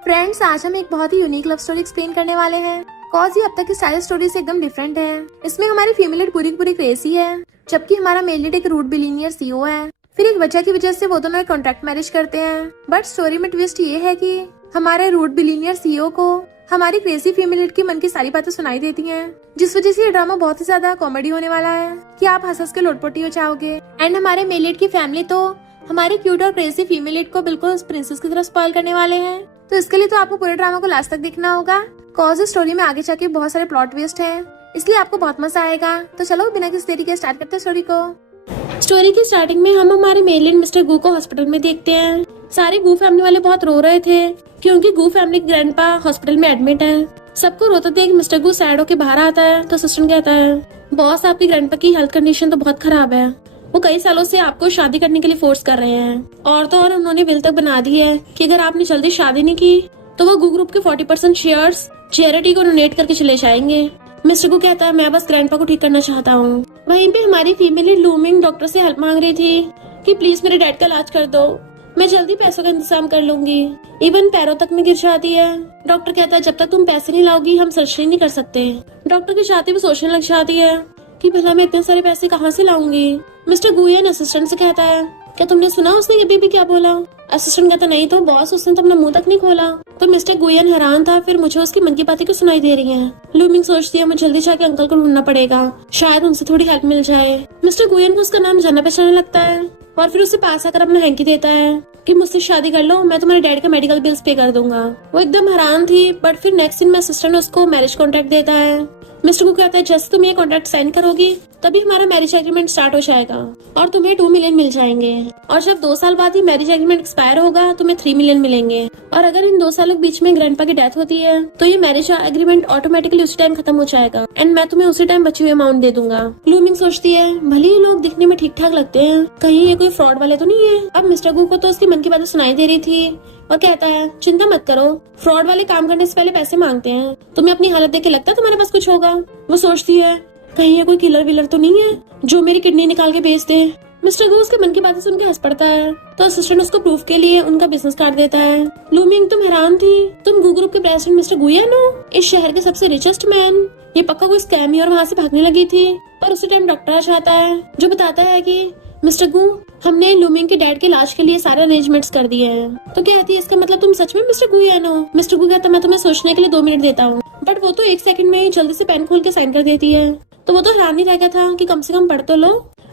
Friends, आज हम एक बहुत ही यूनिक लव स्टोरी एक्सप्लेन करने वाले हैं। कॉज ये अब तक की सारी स्टोरी से एकदम डिफरेंट है। इसमें हमारी फीमेल लीड पूरी की पूरी क्रेजी है, जबकि हमारा मेल लीड एक रूट बिलीनियर सीईओ है। फिर एक वजह की वजह से वो दोनों एक कॉन्ट्रैक्ट मैरिज करते हैं। बट स्टोरी में ट्विस्ट ये है कि हमारे रूट बिलीनियर सीईओ को हमारी क्रेजी फीमेल लीड की मन की सारी बातें सुनाई देती हैं, जिस वजह से ये ड्रामा बहुत ही ज्यादा कॉमेडी होने वाला है कि आप हंस हंस के लोटपोटी हो जाओगे। एंड हमारे मेल लीड की फैमिली तो हमारे क्यूट और क्रेजी फीमेल लीड को बिल्कुल प्रिंसेस की तरह स्पॉइल करने वाले हैं। तो इसके लिए तो आपको पूरे ड्रामा को लास्ट तक देखना होगा, कॉज स्टोरी में आगे जाके बहुत सारे प्लॉट ट्विस्ट हैं, इसलिए आपको बहुत मजा आएगा। तो चलो बिना किसी देरी के स्टार्ट करते हैं स्टोरी को। स्टोरी की स्टार्टिंग में हम हमारे मेल लीड मिस्टर गू को हॉस्पिटल में देखते हैं। सारे गू फैमिली वाले बहुत रो रहे थे क्योंकि गू फैमिली ग्रैंडपा हॉस्पिटल में एडमिट है। सबको रोते देख मिस्टर गू सैड होके बाहर आता है तो असिस्टेंट कहता है, बॉस आपकी ग्रैंडपा की हेल्थ कंडीशन तो बहुत खराब है, वो कई सालों से आपको शादी करने के लिए फोर्स कर रहे हैं। और तो और उन्होंने बिल तक बना दी है कि अगर आपने जल्दी शादी नहीं की तो वो गू ग्रुप के 40% शेयर्स चैरिटी को डोनेट करके चले जाएंगे। मिस्टर गू कहता है, मैं बस ग्रैंडपा को ठीक करना चाहता हूँ। वहीं पे हमारी फीमेल लूमिंग डॉक्टर से हेल्प मांग रही थी कि प्लीज मेरे डैड का इलाज कर दो, मैं जल्दी पैसों का इंतजाम कर लूंगी। इवन पैरों तक में गिर जाती है। डॉक्टर कहता है, जब तक तुम पैसे नहीं लाओगी हम सर्जरी नहीं कर सकते। डॉक्टर की छाती में सोचने लग जाती है कि भला मैं इतने सारे पैसे कहाँ से लाऊंगी। मिस्टर गुयन असिस्टेंट से कहता है, क्या तुमने सुना उसने अभी भी क्या बोला? असिस्टेंट कहता, नहीं तो बॉस, उसने तो अपना मुंह तक नहीं खोला। तो मिस्टर गुयन हैरान था, फिर मुझे उसकी मन की बातें क्यों सुनाई दे रही हैं। लूमिंग सोचती है, मुझे जल्दी जाके अंकल को ढूंढना पड़ेगा, शायद उनसे थोड़ी हेल्प मिल जाए। मिस्टर गुयन को उसका नाम जाना पहचाना लगता है और फिर उससे पास आकर अपना हैंकी देता है कि मुझसे शादी कर लो, मैं तुम्हारे डैड का मेडिकल बिल्स पे कर दूंगा। वो एकदम हैरान थी, बट फिर नेक्स्ट सीन में असिस्टेंट उसको मैरिज कॉन्ट्रैक्ट देता है। मिस्टर को कहता है, जैसे तुम ये कॉन्ट्रैक्ट साइन करोगी तभी हमारा मैरिज एग्रीमेंट स्टार्ट हो जाएगा और तुम्हें 2 मिलियन मिल जाएंगे। और जब 2 साल बाद ही मैरिज एग्रीमेंट एक्सपायर होगा तुम्हें 3 मिलियन मिलेंगे। और अगर इन 2 सालों के बीच में ग्रैंडपा की डेथ होती है तो ये मैरिज एग्रीमेंट ऑटोमेटिकली उसी टाइम खत्म हो जाएगा एंड मैं तुम्हें उसी टाइम बची हुई अमाउंट दे दूंगा। लूमिंग सोचती है, भले ही लोग दिखने में ठीक ठाक लगते हैं, कहीं ये कोई फ्रॉड वाले तो नहीं है। अब मिस्टर गू को तो उसकी मन की बातें सुनाई दे रही थी और कहता है, चिंता मत करो, फ्रॉड वाले काम करने से पहले पैसे मांगते हैं, तुम्हें अपनी हालत देख के लगता है तुम्हारे पास कुछ होगा। वो सोचती है, कहीं ये कोई किलर विलर तो नहीं है जो मेरी किडनी निकाल के बेच दे। मिस्टर गू उसके मन की बातें सुन के हंस पड़ता है तो असिस्टेंट उसको प्रूफ के लिए उनका बिजनेस कार्ड देता है। लूमिंग तुम हैरान थी, तुम गू ग्रुप के प्रेसिडेंट मिस्टर गुयन हो, इस शहर के सबसे रिचेस्ट मैन। ये पक्का कोई स्कैम ही और वहाँ से भागने लगी थी। पर उसी टाइम डॉक्टर आ जाता है जो बताता है कि मिस्टर गू, हमने लूमिंग के डैड के इलाज के लिए सारे अरेंजमेंट्स कर दिए हैं। तो कहती है, इसका मतलब तुम सच में मिस्टर गुयन हो? मिस्टर गू कहता, मैं तुम्हें सोचने के लिए 2 मिनट देता हूँ। बट वो तो 1 सेकंड में जल्दी से पेन खोल के साइन कर देती है। तो वो तो हैरान ही रह गया था कि कम से कम पढ़ तो लो।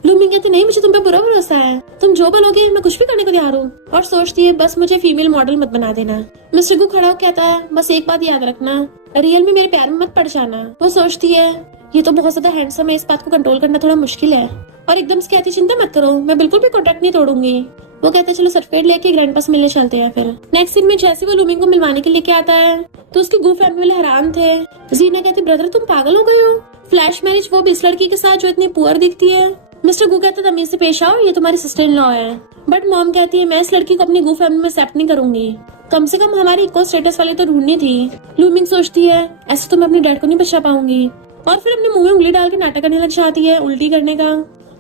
लूमिंग कहती, नहीं, मुझे तुम पे पूरा भरोसा है, तुम जो बोलोगे मैं कुछ भी करने को तैयार हूँ। और सोचती है, बस मुझे फीमेल मॉडल मत बना देना। मिस्टर गू खड़ा होकर कहता है, बस एक बात याद रखना, रियल में मेरे प्यार में मत पड़ जाना। वो सोचती है, ये तो बहुत ज्यादा हैंडसम है, इस बात को कंट्रोल करना थोड़ा मुश्किल है। और एकदम से कहती, चिंता मत करो, मैं बिल्कुल भी कॉन्ट्रैक्ट नहीं तोड़ूंगी। वो कहते, चलो सर्टिफिकेट लेके ग्रैंड पास मिलने चलते हैं। फिर नेक्स्ट सीन में जैसे वो लूमिंग को मिलवाने के लिए के आता है तो उसकी गू फैमिली वाले हैरान थे। जीना कहती, ब्रदर तुम पागल हो गए हो, फ्लैश मैरिज वो भी इस लड़की के साथ जो इतनी पुअर दिखती है। मिस्टर गू कहता, तमीज से पेश आओ, ये तुम्हारी सिस्टर इन लॉ है। बट मॉम कहती है, मैं इस लड़की को अपनी गू फैमिली में एक्सेप्ट नहीं करूंगी, कम से कम हमारी इक्वल स्टेटस वाली तो ढूंढनी थी। लूमिंग सोचती है, ऐसे तो मैं अपने डैड को नहीं बचा पाऊंगी और फिर अपने मुंह में उंगली डाल के नाटक करने लग जाती है, उल्टी करने का।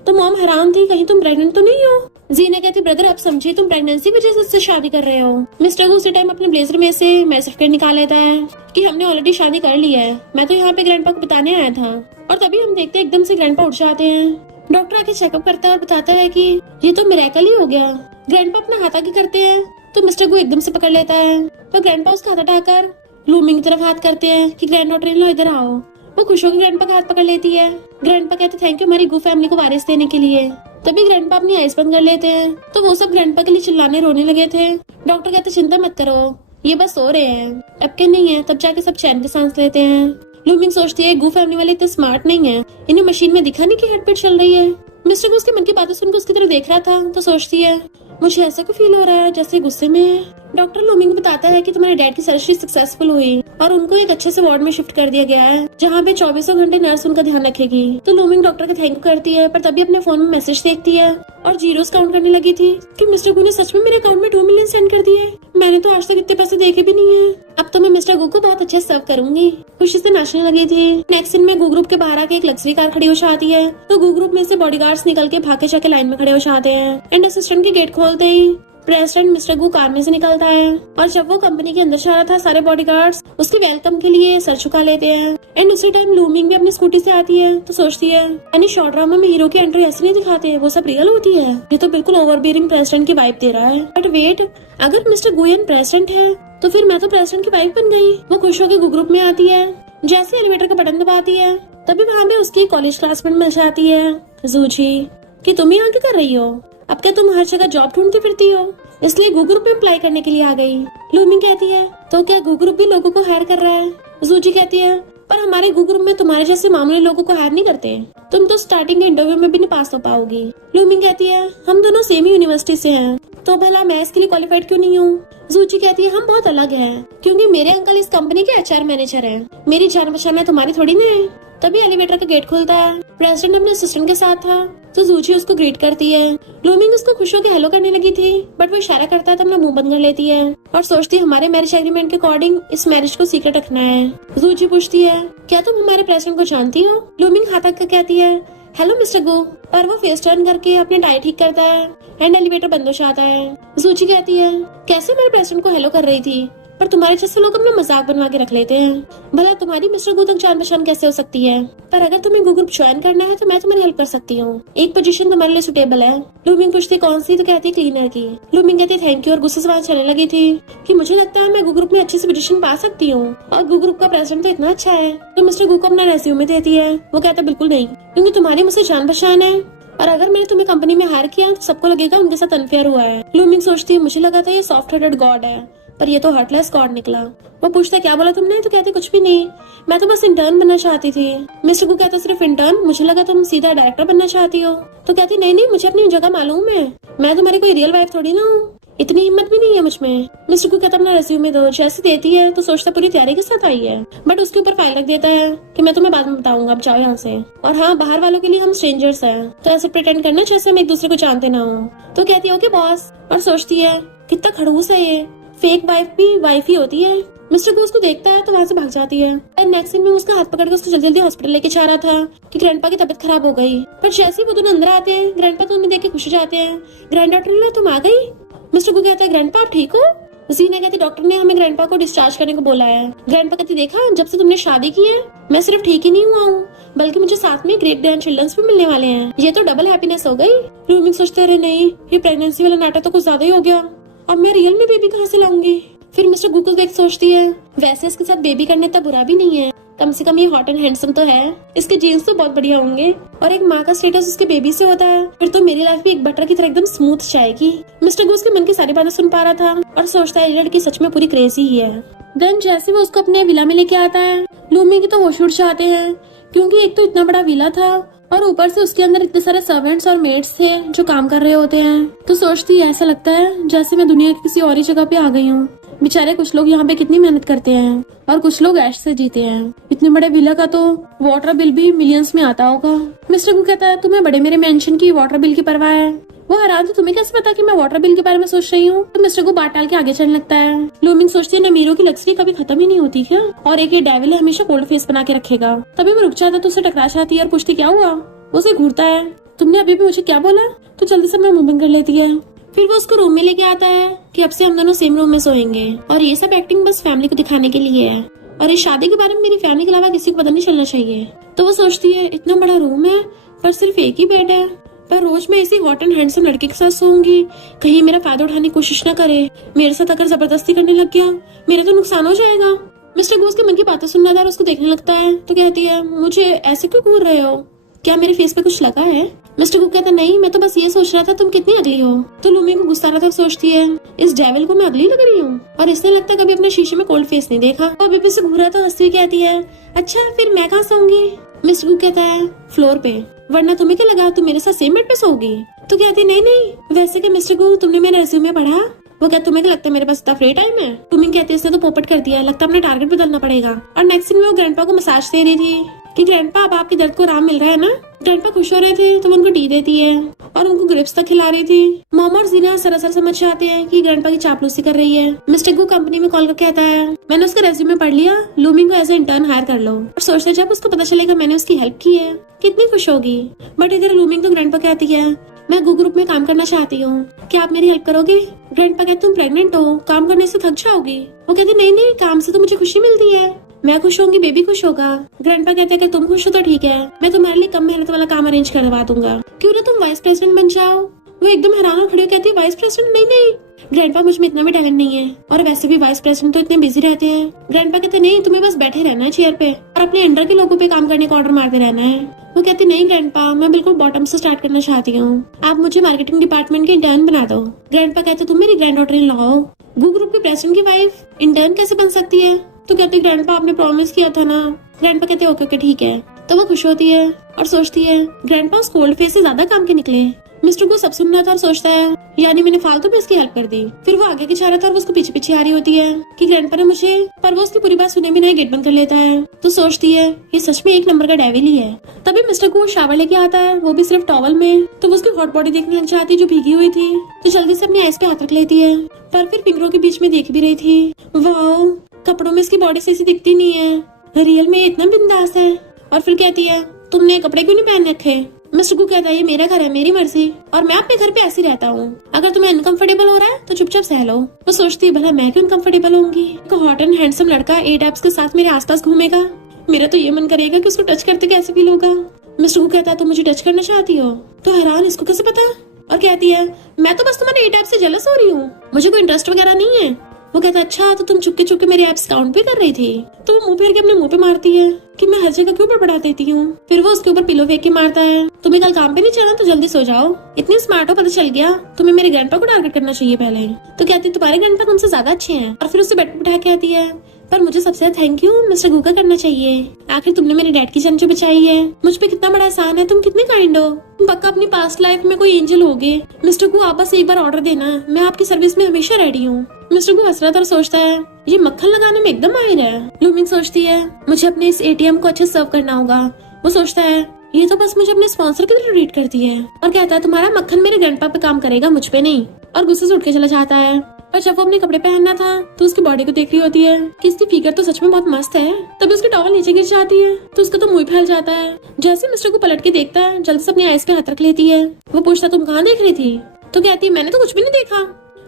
तो मॉम हैरान थी, कहीं तुम प्रेग्नेंट तो नहीं हो? जीना कहती, ब्रदर आप समझिए, तुम प्रेगनेंसी वजह से उससे शादी कर रहे हो। मिस्टर गू उसी टाइम अपने ब्लेजर में से मैरिज सर्टिफिकेट निकाल लेता है कि हमने ऑलरेडी शादी कर ली है, मैं तो यहाँ पे ग्रैंडपा को बताने आया था। और तभी हम देखते एकदम से ग्रैंडपा उठ जाते हैं। डॉक्टर आके चेकअप करता है और बताता है कि ये तो मिरेकल ही हो गया। ग्रैंडपा अपना हाथ आगे करते हैं तो मिस्टर गू एकदम से पकड़ लेता है। तो ग्रैंडपा उसका हाथ हटाकर लूमिंग की तरफ हाथ करते हैं कि ग्रैंड डॉटर इन लॉ इधर आओ। वो खुश होकर ग्रैंडपा का हाथ पकड़ लेती है। ग्रैंडपा कहते, थैंक यू हमारी गू फैमिली को वारिस देने के लिए। तभी ग्रैंडपा अपनी आइज बंद कर लेते हैं तो वो सब ग्रैंडपा के लिए चिल्लाने रोने लगे थे। डॉक्टर कहते, चिंता मत करो, ये बस सो रहे हैं, अब के नहीं है, तब जाके सब चैन के सांस लेते हैं। लूमिंग सोचती है, गू फैमिली वाले इतने स्मार्ट नहीं है, इन्हें मशीन में दिखा नहीं कि हेडपीट चल रही है। मिस्टर गू उसके मन की बातें सुनकर उसकी तरफ देख रहा था तो सोचती है, मुझे ऐसा क्यों फील हो रहा है जैसे गुस्से में है। डॉक्टर लूमिंग बताता है कि तुम्हारे डैड की सर्जरी सक्सेसफुल हुई और उनको एक अच्छे से वार्ड में शिफ्ट कर दिया गया है जहाँ पे 24 घंटे नर्स उनका ध्यान रखेगी। तो लूमिंग डॉक्टर का थैंक यू करती है, पर तभी अपने फोन में मैसेज देखती है और जीरोस काउंट करने लगी थी कि मिस्टर गू ने सच में मेरे अकाउंट में 2 मिलियन सेंड कर दिए। मैंने तो आज तक इतने पैसे देखे भी नहीं है। अब तो मैं मिस्टर गू को बहुत अच्छे सर्व करूंगी। खुशी से नाचने लगी थी। नेक्स्ट सीन में गू ग्रुप के बाहर आके एक लग्जरी कार खड़ी हो जाती है तो गू ग्रुप में से बॉडीगार्ड्स निकल के भागे जाके लाइन में खड़े हो जाते हैं एंड असिस्टेंट की गेट खोलते ही प्रेसिडेंट मिस्टर गू कार में से निकलता है और जब वो कंपनी के अंदर जा रहा था सारे बॉडीगार्ड्स उसकी वेलकम के लिए सर झुका लेते हैं। एंड उसी टाइम लूमिंग भी अपनी स्कूटी से आती है तो सोचती है यानी शॉर्ट ड्रामा में हीरो की एंट्री ऐसे नहीं दिखाते, वो सब रियल होती है। ये तो बिल्कुल ओवरबियरिंग प्रेसिडेंट की वाइब दे रहा है। बट वेट, अगर मिस्टर गुयन प्रेसिडेंट है तो फिर मैं तो प्रेसिडेंट की वाइफ बन गई। वो खुश होकर गू ग्रुप में आती है। जैसे एलिवेटर का बटन दबाती है तभी वहाँ पे उसकी कॉलेज क्लासमेट मिल जाती है जूजी कि तुम यहाँ क्या कर रही हो, अब क्या तुम हर जगह जॉब ढूंढती फिरती हो, इसलिए गू ग्रुप में अप्लाई करने के लिए आ गई। लूमिंग कहती है तो क्या गू ग्रुप भी लोगों को हायर कर रहा है। जूजी कहती है पर हमारे गू ग्रुप में तुम्हारे जैसे मामूली लोगों को हायर नहीं करते, तुम तो स्टार्टिंग के इंटरव्यू में भी नहीं पास हो पाओगी। लूमिंग कहती है हम दोनों सेम ही यूनिवर्सिटी से हैं, तो भला मैं इसके लिए क्वालिफाइड क्यों नहीं हूँ। जूची कहती है हम बहुत अलग हैं, क्योंकि मेरे अंकल इस कंपनी के एचआर मैनेजर हैं, मेरी जान पहचान है तुम्हारी थोड़ी ना है। तभी एलिवेटर का गेट खुलता है। प्रेसिडेंट अपने असिस्टेंट के साथ था तो जूची उसको ग्रीट करती है। लूमिंग उसको खुश होकर हेलो करने लगी थी बट वो इशारा करता है तो अपना मुंह बंद कर लेती है और सोचती है हमारे मैरिज एग्रीमेंट के अकॉर्डिंग इस मैरिज को सीक्रेट रखना है। जूची पूछती है क्या तुम हमारे प्रेसिडेंट को जानती हो। लूमिंग हाथ तक कहती है हेलो मिस्टर गो, पर वो फेस टर्न करके अपने टाई ठीक करता है एंड एलिवेटर बंद हो जाता है। जूची कहती है कैसे मेरे प्रेसिडेंट को हेलो कर रही थी, पर तुम्हारे जैसे लोग अपना मजाक बनवा के रख लेते हैं। भला तुम्हारी मिस्टर गू तक जान पहचान कैसे हो सकती है, पर अगर तुम्हें गू ग्रुप ज्वाइन करना है तो मैं तुम्हारी हेल्प कर सकती हूँ, एक पोजीशन तुम्हारे लिए सुटेबल है। लूमिंग पूछती कौन सी, तो कहती क्लीनर की। लूमिंग कहती थैंक यू और गुस्से से बात चलने लगी थी कि मुझे लगता है मैं गू ग्रुप में अच्छी सी पोजीशन पा सकती हूँ और गू ग्रुप का प्रेसिडेंट तो इतना अच्छा है। तो मिस्टर गू को अपना रेज्यूमे देती है। वो कहता बिल्कुल नहीं, क्योंकि तुम्हारी मुझसे जान पहचान है और अगर मैंने तुम्हें कंपनी में हायर किया तो सबको लगेगा उनके साथ अनफेयर हुआ है। लूमिंग सोचती है मुझे लगा था ये सॉफ्ट हार्टेड गॉड है, पर ये तो हार्टलेस गॉड निकला। वो पूछता क्या बोला तुमने, तो कहते कुछ भी नहीं, मैं तो बस इंटर्न बनना चाहती थी। मिस्टर को कहता सिर्फ इंटर्न, मुझे लगा तुम सीधा डायरेक्टर बनना चाहती हो। तो कहती नहीं नहीं, मुझे अपनी जगह मालूम है, मैं तुम्हारी कोई रियल वाइफ थोड़ी ना हूँ, इतनी हिम्मत भी नहीं है मुझ में। मिस्टर को कहता अपना रेज्यूमे दो। जैसे देती है तो सोचता पूरी तैयारी के साथ आई है, बट उसके ऊपर फाइल रख देता है कि मैं तुम्हें बाद में बताऊंगा, अब जाओ यहाँ से। और हाँ, बाहर वालों के लिए हम स्ट्रेंजर्स हैं, तो ऐसे प्रिटेंड करना जैसे हम एक दूसरे को जानते ना हो। तो कहती है ओके बॉस, और सोचती है कितना खड़ूस है ये, फेक वाइफ भी वाइफ ही होती है। मिस्टर गू उसको देखता है तो वहाँ से भाग जाती है। नेक्स्ट सीन में उसका हाथ पकड़ के उसको जल्दी जल्दी हॉस्पिटल लेके जा रहा था कि ग्रैंडपा की तबीयत खराब हो गई। पर जैसे ही वो दोनों अंदर आते हैं, ग्रैंडपा तो उन्हें देख के खुश हो जाते हैं। ग्रैंड डॉक्टर तुम आ गई। मिस्टर गू कहता है ग्रैंडपा आप ठीक हो। उसी ने कहती डॉक्टर ने हमें ग्रैंडपा को डिस्चार्ज करने को बोला है। ग्रैंडपा कहती देखा, जब से तुमने शादी की है मैं सिर्फ ठीक ही नहीं हुआ हूँ, बल्कि मुझे साथ में ग्रेट ग्रैंड चिल्ड्रंस भी मिलने वाले हैं, ये तो डबल हैप्पीनेस हो गई। लूमिंग सोचते रहे नहीं, ये प्रेगनेंसी वाला नाटक तो कुछ ज्यादा ही हो गया, अब मैं रियल में बेबी कहाँ से लाऊंगी। फिर मिस्टर गू को देख सोचती है वैसे इसके साथ बेबी करने इतना बुरा भी नहीं है, कम से कम ये हॉट एंड हैंडसम तो है, इसके जीन्स तो बहुत बढ़िया होंगे और एक माँ का स्टेटस उसके बेबी से होता है, फिर तो मेरी लाइफ भी एक बटर की तरह एकदम स्मूथ जाएगी। मिस्टर गू उसके मन की सारी बातें सुन पा रहा था और सोचता है ये लड़की सच में पूरी क्रेजी ही है। देन जैसे वो उसको अपने विला में लेके आता है, लूमिंग के तो होश उड़ जाते हैं, क्योंकि एक तो इतना बड़ा विला था और ऊपर से उसके अंदर इतने सारे सर्वेंट्स और मेड्स थे जो काम कर रहे होते हैं। तो सोचती ऐसा लगता है जैसे मैं दुनिया की किसी और ही जगह पे आ गई हूँ। बेचारे कुछ लोग यहाँ पे कितनी मेहनत करते हैं और कुछ लोग ऐश से जीते हैं। इतने बड़े विला का तो वाटर बिल भी मिलियंस में आता होगा। मिस्टर को कहता है तुम्हें बड़े मेरे मेंशन की वाटर बिल की परवाह है। वो हैरान, तो तुम्हें कैसे पता कि मैं वाटर बिल के बारे में सोच रही हूँ। तो मिस्टर को बात टाल के आगे चलने लगता है। लूमिंग सोचती है अमीरों की लग्जरी कभी खत्म ही नहीं होती क्या, और एक ये डेविल हमेशा कोल्ड फेस बना के रखेगा। तभी वो रुक जाता तो उसे टकरा जाती है और पूछती क्या हुआ। उसे घूरता है तुमने अभी भी मुझे क्या बोला, तो जल्दी से अपना मुंह बंद कर लेती है। फिर वो उसको रूम में लेके आता है कि अब से हम दोनों सेम रूम में सोएंगे और ये सब एक्टिंग बस फैमिली को दिखाने के लिए है और इस शादी के बारे में मेरी फैमिली के अलावा किसी को पता नहीं चलना चाहिए। तो वो सोचती है इतना बड़ा रूम है पर सिर्फ एक ही बेड है, पर रोज मैं इसी हॉट एंड हैंडसम लड़के के साथ सोऊंगी, कहीं मेरा फायदा उठाने की कोशिश न करे, मेरे साथ अगर जबरदस्ती करने लग गया मेरा तो नुकसान हो जाएगा। मिस्टर गूस के मन की बातें सुनना था और उसको देखने लगता है तो कहती है मुझे ऐसे क्यों घूर रहे हो, क्या मेरे फेस पे कुछ लगा है। मिस्टर कुक कहता नहीं, मैं तो बस ये सोच रहा था तुम कितनी अगली हो। तो लूमिंग को गुस्सा रहा था, सोचती है इस डेविल को मैं अगली लग रही हूँ, और इसने लगता कभी अपने शीशे में कोल्ड फेस नहीं देखा। और बेबी से घूरा तो हंसती कहती है अच्छा फिर मैं कहाँ सोऊंगी। मिस्टर कुक कहता है फ्लोर पे, वरना तुम्हें क्या लगा तुम मेरे साथ सेम बेड पे सोओगी। तो कहती नहीं नहीं, वैसे क्या मिस्टर कुक तुमने मेरा रेज्यूमे पढ़ा। वो क्या तुम्हें क्या लगता है मेरे पास इतना फ्री टाइम है। लूमिंग कहती है इसने तो पोपट कर दिया, लगता है अपना टारगेट बदलना पड़ेगा। और नेक्स्ट दिन में वो ग्रैंडपा को मसाज दे रही थी कि ग्रैंडपा अब आपके दर्द को आराम मिल रहा है ना। ग्रैंडपा खुश हो रहे थे तो वो उनको टी देती है और उनको ग्रेप्स तक खिला रही थी। मॉम और जीना सरासर समझ जाते हैं कि ग्रैंडपा की चापलूसी कर रही है। मिस्टर गु कंपनी में कॉल करके आता है, मैंने उसका रेज्यूमे पढ़ लिया, लूमिंग को एज ए इंटर्न हायर कर लो। और सोचते जब उसको पता चलेगा मैंने उसकी हेल्प की है कितनी खुश होगी। बट इधर लूमिंग तो ग्रैंडपा कहती है, मैं गु ग्रुप में काम करना चाहती हूँ, क्या आप मेरी हेल्प करोगे? ग्रैंडपा कहते तुम प्रेग्नेंट हो, काम करने से थक जाओगी। वो कहती नहीं नहीं, काम से तो मुझे खुशी मिलती है, मैं खुश होंगी बेबी खुश होगा। ग्रैंडपा कहते हैं कि तुम खुश हो तो ठीक है, मैं तुम्हारे लिए कम मेहनत वाला काम अरेंज करवा दूंगा, क्यों ना तुम वाइस प्रेसिडेंट बन जाओ। वो एकदम हैरान और खड़ी हो कहती है वाइस प्रेसिडेंट? नहीं नहीं ग्रैंडपा, मुझ में इतना भी टैलेंट नहीं है, और वैसे भी वाइस प्रेसिडेंट तो इतने बिजी रहते हैं। ग्रैंडपा कहते नहीं, तुम्हें बस बैठे रहना है चेयर पे और अपने अंडर के लोगों पे काम करने का ऑर्डर मारते रहना है। वो कहती नहीं ग्रैंडपा, मैं बिल्कुल बॉटम से स्टार्ट करना चाहती हूँ, आप मुझे मार्केटिंग डिपार्टमेंट के इंटर्न बना दो। ग्रैंडपा कहते तुम मेरी ग्रैंड डॉटर इन लॉ हो, गु ग्रुप की प्रेसिडेंट की वाइफ इंटर्न कैसे बन सकती है? तो कहती ग्रैंडपा आपने प्रॉमिस किया था ना। ग्रैंडपा कहते ओके ओके ठीक है। तो वो खुश होती है और सोचती है ग्रैंडपा उस कोल्ड फेस से ज्यादा काम के निकले। मिस्टर को सब सुन रहा था और सोचता है यानी मैंने फालतू में इसकी हेल्प कर दी। फिर वो आगे की चाह रहा था और वो उसको पीछे पीछे आ रही होती है कि ग्रैंडपा ने मुझे, पर वो उसकी पूरी बात सुने बिना गेट बंद कर लेता है। तो सोचती है ये सच में एक नंबर का डेविल ही है। तभी मिस्टर को शावर लेके आता है, वो भी सिर्फ टॉवल में। तो वो उसकी हॉट बॉडी देखने लग जाती है जो भीगी हुई थी, तो जल्दी से अपनी आइस पे हाथ रख लेती है, पर फिर फिंगरों के बीच में देख भी रही थी वाओ, कपड़ों में इसकी बॉडी से ऐसी दिखती नहीं है, रियल में इतना बिंदास है। और फिर कहती है तुमने कपड़े क्यों नहीं पहन रखे? मिस्टर को कहता है ये मेरा घर है, मेरी मर्जी, और मैं अपने घर पे ऐसे रहता हूँ, अगर तुम्हें अनकंफर्टेबल हो रहा है तो चुपचाप सह लो। वो सोचती है भला मैं क्यों अनकंफर्टेबल होंगी, एक हॉट एंड हैंडसम लड़का 8 एब्स के साथ मेरे आसपास घूमेगा, मेरा तो ये मन करेगा कि उसको टच करते कैसे फील होगा। मिस्टर को कहता है तुम मुझे टच करना चाहती हो? तो हैरान इसको कैसे पता, और कहती है मैं तो बस तुम्हारे 8 एब्स से जेलस हो रही हूँ, मुझे कोई इंटरेस्ट वगैरह नहीं है। वो कहता है अच्छा, तो तुम चुपके चुपके मेरे एब्स काउंट भी कर रही थी? तो वो मुंह फेर के अपने मुंह पे मारती है कि मैं हर जगह क्यों बड़बड़ा देती हूँ। फिर वो उसके ऊपर पिलो फेंक के मारता है, तुम्हें कल काम पे नहीं चलना तो जल्दी सो जाओ, इतनी स्मार्ट हो पता चल गया, तुम्हें मेरे ग्रैंडपा को टारगेट करना चाहिए पहले। तो कहती तुम्हारे ग्रैंडपा तुमसे ज्यादा अच्छे हैं, और फिर उससे बेड पे बिठा के आती है, पर मुझे सबसे ज्यादा थैंक यू मिस्टर गु का करना चाहिए, आखिर तुमने मेरे डैड की जान जो बचाई है, मुझ पे कितना बड़ा एहसान है, तुम कितने काइंड हो, तुम पक्का अपनी पास्ट लाइफ में कोई एंजल होगे। मिस्टर गु आप बस एक बार ऑर्डर देना, मैं आपकी सर्विस में हमेशा रेडी हूँ। मिस्टर गु हंस रहा था और सोचता है ये मक्खन लगाने में एकदम माहिर है। लूमिंग सोचती है मुझे अपने इस एटीएम को अच्छे सर्व करना होगा। वो सोचता है ये तो बस मुझे अपने स्पॉन्सर की तरह ट्रीट करती है, और कहता है तुम्हारा मक्खन मेरे ग्रैंडपा पे काम करेगा, मुझ पे नहीं, और गुस्से से उठ के चला जाता है। पर जब वो अपने कपड़े पहनना था तो उसकी बॉडी को देख रही होती है कि इसकी फिगर तो सच में बहुत मस्त है। तभी उसकी टॉवल नीचे गिर जाती है तो उसका तो मुंह फैल जाता है। जैसे मिस्टर को पलट के देखता है जल्दी से अपनी आइस पे हाथ रख लेती है। वो पूछता तुम कहाँ देख रही थी? तो कहती है मैंने तो कुछ भी नहीं देखा,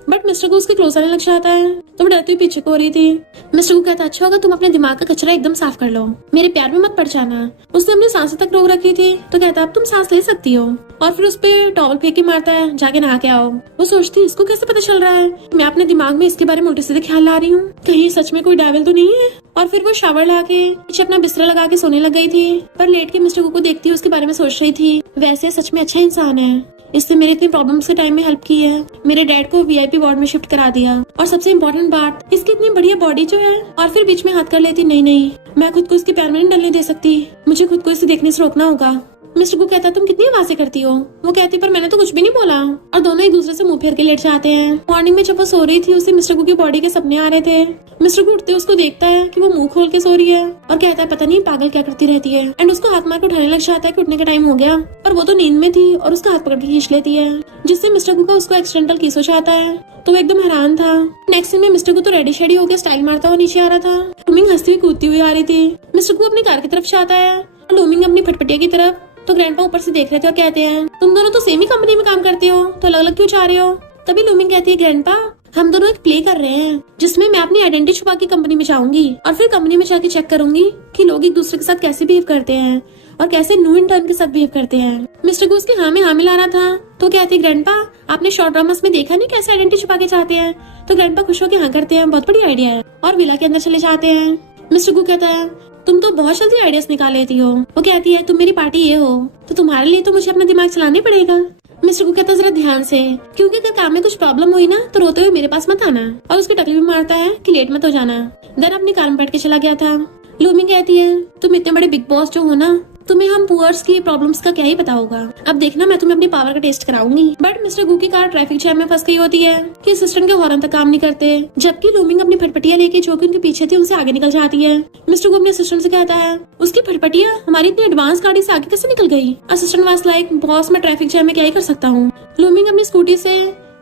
बट मिस्टर को उसके क्लोज आने लग जाता है तो वो डरती हुई पीछे को हो रही थी। मिस्टर को कहता अच्छा होगा तुम अपने दिमाग का कचरा एकदम साफ कर लो, मेरे प्यार में मत पड़ जाना। उसने अपनी सांसें तक रोक रखी थी तो कहता अब तुम सांस ले सकती हो, और फिर उस पे टॉवल फेंक के मारता है जाके नहा के आओ। वो सोचती इसको कैसे पता चल रहा है, मैं अपने दिमाग में इसके बारे में उल्टे सीधे ख्याल ला रही हूँ, कहीं सच में कोई डेविल तो नहीं है। और फिर वो शावर लाके पीछे अपना बिस्तरा लगा के सोने लग गई थी, पर लेट के मिस्टर को देखती उसके बारे में सोच रही थी वैसे सच में अच्छा इंसान है, इसने मेरे इतनी प्रॉब्लम्स के टाइम में हेल्प की है, मेरे डैड को वीआईपी वार्ड में शिफ्ट करा दिया, और सबसे इम्पोर्टेंट बात इसकी इतनी बढ़िया बॉडी जो है। और फिर बीच में हाथ कर लेती नहीं नहीं मैं खुद को इसके प्यार में नहीं डलने दे सकती, मुझे खुद को इसे देखने से रोकना होगा। मिस्टर को कहता तुम कितनी आवाजें करती हो? वो कहती पर मैंने तो कुछ भी नहीं बोला, और दोनों एक दूसरे से मुंह फेर के लेट जाते हैं। मॉर्निंग में जब वो सो रही थी उसे मिस्टर को की बॉडी के सपने आ रहे थे। मिस्टर को उठते उसको देखता है कि वो मुंह खोल के सो रही है और कहता है पता नहीं पागल क्या करती रहती है, एंड उसको हाथ मार के उठाने लग जाता है कि उठने का टाइम हो गया, पर वो तो नींद में थी और उसका हाथ पकड़ के खींच लेती है, जिससे मिस्टर को उसको एक्सीडेंटल किस हो जाता है। तो वो एकदम हैरान था। नेक्स्ट सीन में मिस्टर को तो रेडी शेडी होकर स्टाइल मारता हुआ नीचे आ रहा था। लूमिंग हंसती हुई कूदती हुई आ रही थी। मिस्टर को अपनी कार की तरफ जाता है और लूमिंग अपनी फटफटिया की तरफ। तो ग्रैंडपा ऊपर से देख रहे थे और कहते हैं तुम दोनों तो सेम ही कंपनी में काम करते हो, तो अलग अलग क्यों जा रहे हो? तभी लूमिंग कहती है ग्रैंडपा हम दोनों एक प्ले कर रहे हैं जिसमें मैं अपनी आइडेंटिटी छुपा के कंपनी में जाऊंगी और फिर कंपनी में जाके चेक करूंगी कि लोग एक दूसरे के साथ कैसे बिहेव करते हैं और कैसे न्यू इंटर्न के साथ बिहेव करते हैं। मिस्टर को उसके हाँ में हाँ मिला रहा था तो कहती है ग्रैंडपा आपने शॉर्ट ड्रामास में देखा नहीं कैसे आइडेंटिटी छुपा के जाते हैं? तो ग्रैंडपा खुश होकर हाँ करते हैं, बहुत बड़ी आइडिया है, और विला के अंदर चले जाते हैं। मिस्टर को कहता है तुम तो बहुत जल्दी आइडियाज निकाल लेती हो। वो कहती है तुम मेरी पार्टी ये हो तो तुम्हारे लिए तो मुझे अपना दिमाग चलाना पड़ेगा। मिस्टर को कहता है जरा ध्यान से, क्योंकि अगर काम में कुछ प्रॉब्लम हुई ना तो रोते हुए मेरे पास मत आना, और उसकी टकली भी मारता है कि लेट मत हो जाना। देन अपनी कार में बैठ के चला गया था। लूमिंग कहती है तुम इतने बड़े बिग बॉस जो हो ना तुम्हें हम पुअर्स की प्रॉब्लम्स का क्या ही पता होगा। अब देखना मैं तुम्हें अपनी पावर का टेस्ट कराऊंगी। बट मिस्टर गू की कार ट्रैफिक जैम में फंस गई होती है कि असिस्टेंट के हॉर्न तक काम नहीं करते, जबकि लूमिंग अपनी फटफटिया लेके जो कि उनके पीछे थी उनसे आगे निकल जाती है। मिस्टर गू अपने असिस्टेंट से कहता है उसकी फटफटिया हमारी इतनी एडवांस गाड़ी से आगे कैसे निकल गई। असिस्टेंट वाज लाइक बॉस मैं ट्रैफिक जैम में क्या ही कर सकता हूँ। लूमिंग अपनी स्कूटी से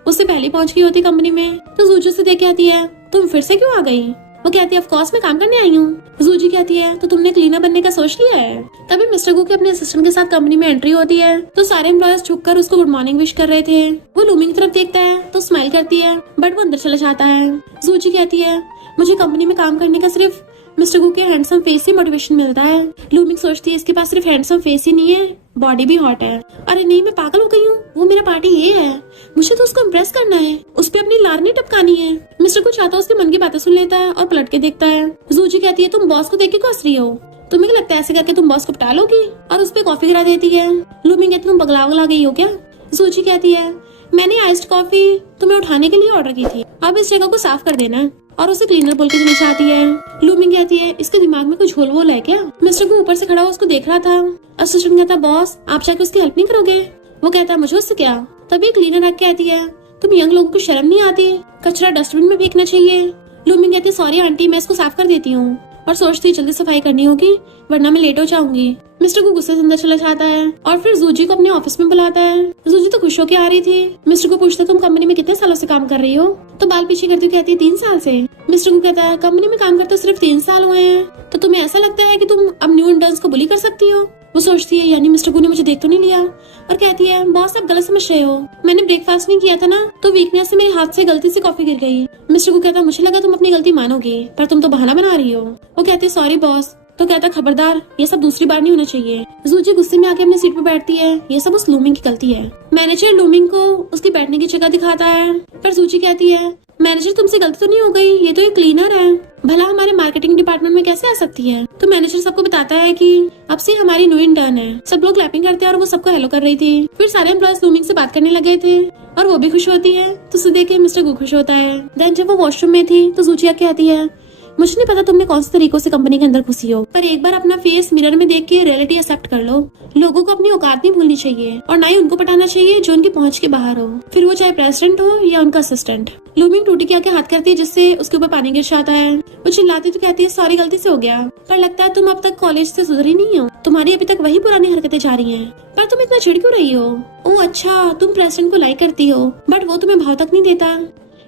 उससे पहले पहुंच गई होती कंपनी में, तो जूजू से देख के आती है तुम फिर से क्यों आ गई। वो कहती है ऑफ कोर्स मैं काम करने आई हूँ। जूजी कहती है तो तुमने क्लीनर बनने का सोच लिया है। तभी मिस्टर गू के अपने असिस्टेंट के साथ कंपनी में एंट्री होती है, तो सारे एम्प्लॉयज झुककर उसको गुड मॉर्निंग विश कर रहे थे। वो लूमिंग की तरफ देखता है तो स्माइल करती है, बट वो अंदर चला जाता है। जूजी कहती है मुझे कंपनी में काम करने का सिर्फ मिस्टर गू के हैंडसम फेस से मोटिवेशन मिलता है। लूमिंग सोचती है इसके पास सिर्फ हैंडसम फेस ही नहीं है, बॉडी भी हॉट है। अरे नहीं मैं पागल हो गई हूँ, वो मेरा पार्टी ये है, मुझे तो उसको इम्प्रेस करना है, उस पे अपनी लार नहीं टपकानी है। मिस्टर गू चाहता है उसके मन की बातें सुन लेता है और पलट के देखता है। जूजी कहती है तुम बॉस को देख के हंस रही हो, तुम्हें क्या लगता है ऐसे करके तुम बॉस को पटा लोगी, और उस पे कॉफी गिरा देती है। लूमिंग कहती तुम पगला वगला गई हो क्या। जूजी कहती है मैंने आइस्ड कॉफी तुम्हें उठाने के लिए ऑर्डर की थी, अब इस जगह को साफ कर देना, और उसे क्लीनर बोल के देनी चाहती है। लूमिंग कहती है इसके दिमाग में कुछ झोल वोल है क्या। मिस्टर को ऊपर से खड़ा हो उसको देख रहा था। असिस्टेंट कहता बॉस आप जाके उसकी हेल्प नहीं करोगे। वो कहता मुझे उससे क्या। तभी क्लीनर आके कहती है तुम यंग लोगों को शर्म नहीं आती, कचरा डस्टबिन में फेंकना चाहिए। लूमिंग कहती है सॉरी आंटी मैं इसको साफ कर देती हूँ, और सोचती है जल्दी सफाई करनी होगी वरना मैं लेट हो जाऊंगी। मिस्टर को गुस्से से अंदर चला जाता है और फिर जूजी को अपने ऑफिस में बुलाता है। जूजी तो खुश होकर आ रही थी। मिस्टर को पूछता तुम कंपनी में कितने सालों से काम कर रही हो, तो बाल पीछे करती हुई कहती है 3 साल से। मिस्टर को कहता है कंपनी में काम करते सिर्फ 3 साल हुए हैं, तो तुम्हें ऐसा लगता है कि तुम अब न्यू इंटर्न्स को बुली कर सकती हो। वो सोचती है यानी मिस्टर को ने मुझे देख तो नहीं लिया, और कहती है बॉस आप गलत समझ रहे हो, मैंने ब्रेकफास्ट नहीं किया था ना, तो वीकनेस से मेरे हाथ से गलती से कॉफी गिर गई। मिस्टर को कहता मुझे लगा तुम अपनी गलती मानोगी, पर तुम तो बहाना बना रही हो। वो कहते सॉरी बॉस, तो कहता खबरदार ये सब दूसरी बार नहीं होना चाहिए। जूजी गुस्से में आके अपनी सीट पे बैठती है, ये सब उस लूमिंग की गलती है। मैनेजर लूमिंग को उसकी बैठने की जगह दिखाता है, पर जूजी कहती है मैनेजर तुमसे गलती तो नहीं हो गई, ये तो एक क्लीनर है, भला हमारे मार्केटिंग डिपार्टमेंट में कैसे आ सकती है। तो मैनेजर सबको बताता है कि अब से हमारी न्यू इंटर्न है। सब लोग क्लैपिंग करते हैं और वो सबको हेलो कर रही थी। फिर सारे एम्प्लॉयज लूमिंग से बात करने लगे थे और वो भी खुश होती है, तो उसे देख के मिस्टर गू खुश होता है। देन जब वो वॉशरूम में थी तो जूजी आके आती है मुझे नहीं पता तुमने कौन से तरीकों से कंपनी के अंदर घुसी हो, पर एक बार अपना फेस मिरर में देख के रियलिटी एक्सेप्ट कर लो। लोगों को अपनी औकात नहीं भूलनी चाहिए और ना ही उनको पटाना चाहिए जो उनकी पहुंच के बाहर हो, फिर वो चाहे प्रेसिडेंट हो या उनका असिस्टेंट। लूमिंग टूटी के आके हाथ करती है जिससे उसके ऊपर पानी गिर जाता है। वो चिल्लाती तो कहती है सॉरी गलती से हो गया, पर लगता है तुम अब तक कॉलेज से सुधरी नहीं हो, तुम्हारी अभी तक वही पुरानी हरकतें जारी हैं। पर तुम इतना चिढ़ क्यों रही हो। ओह अच्छा तुम प्रेसिडेंट को लाइक करती हो, बट वो तुम्हें भाव तक नहीं देता,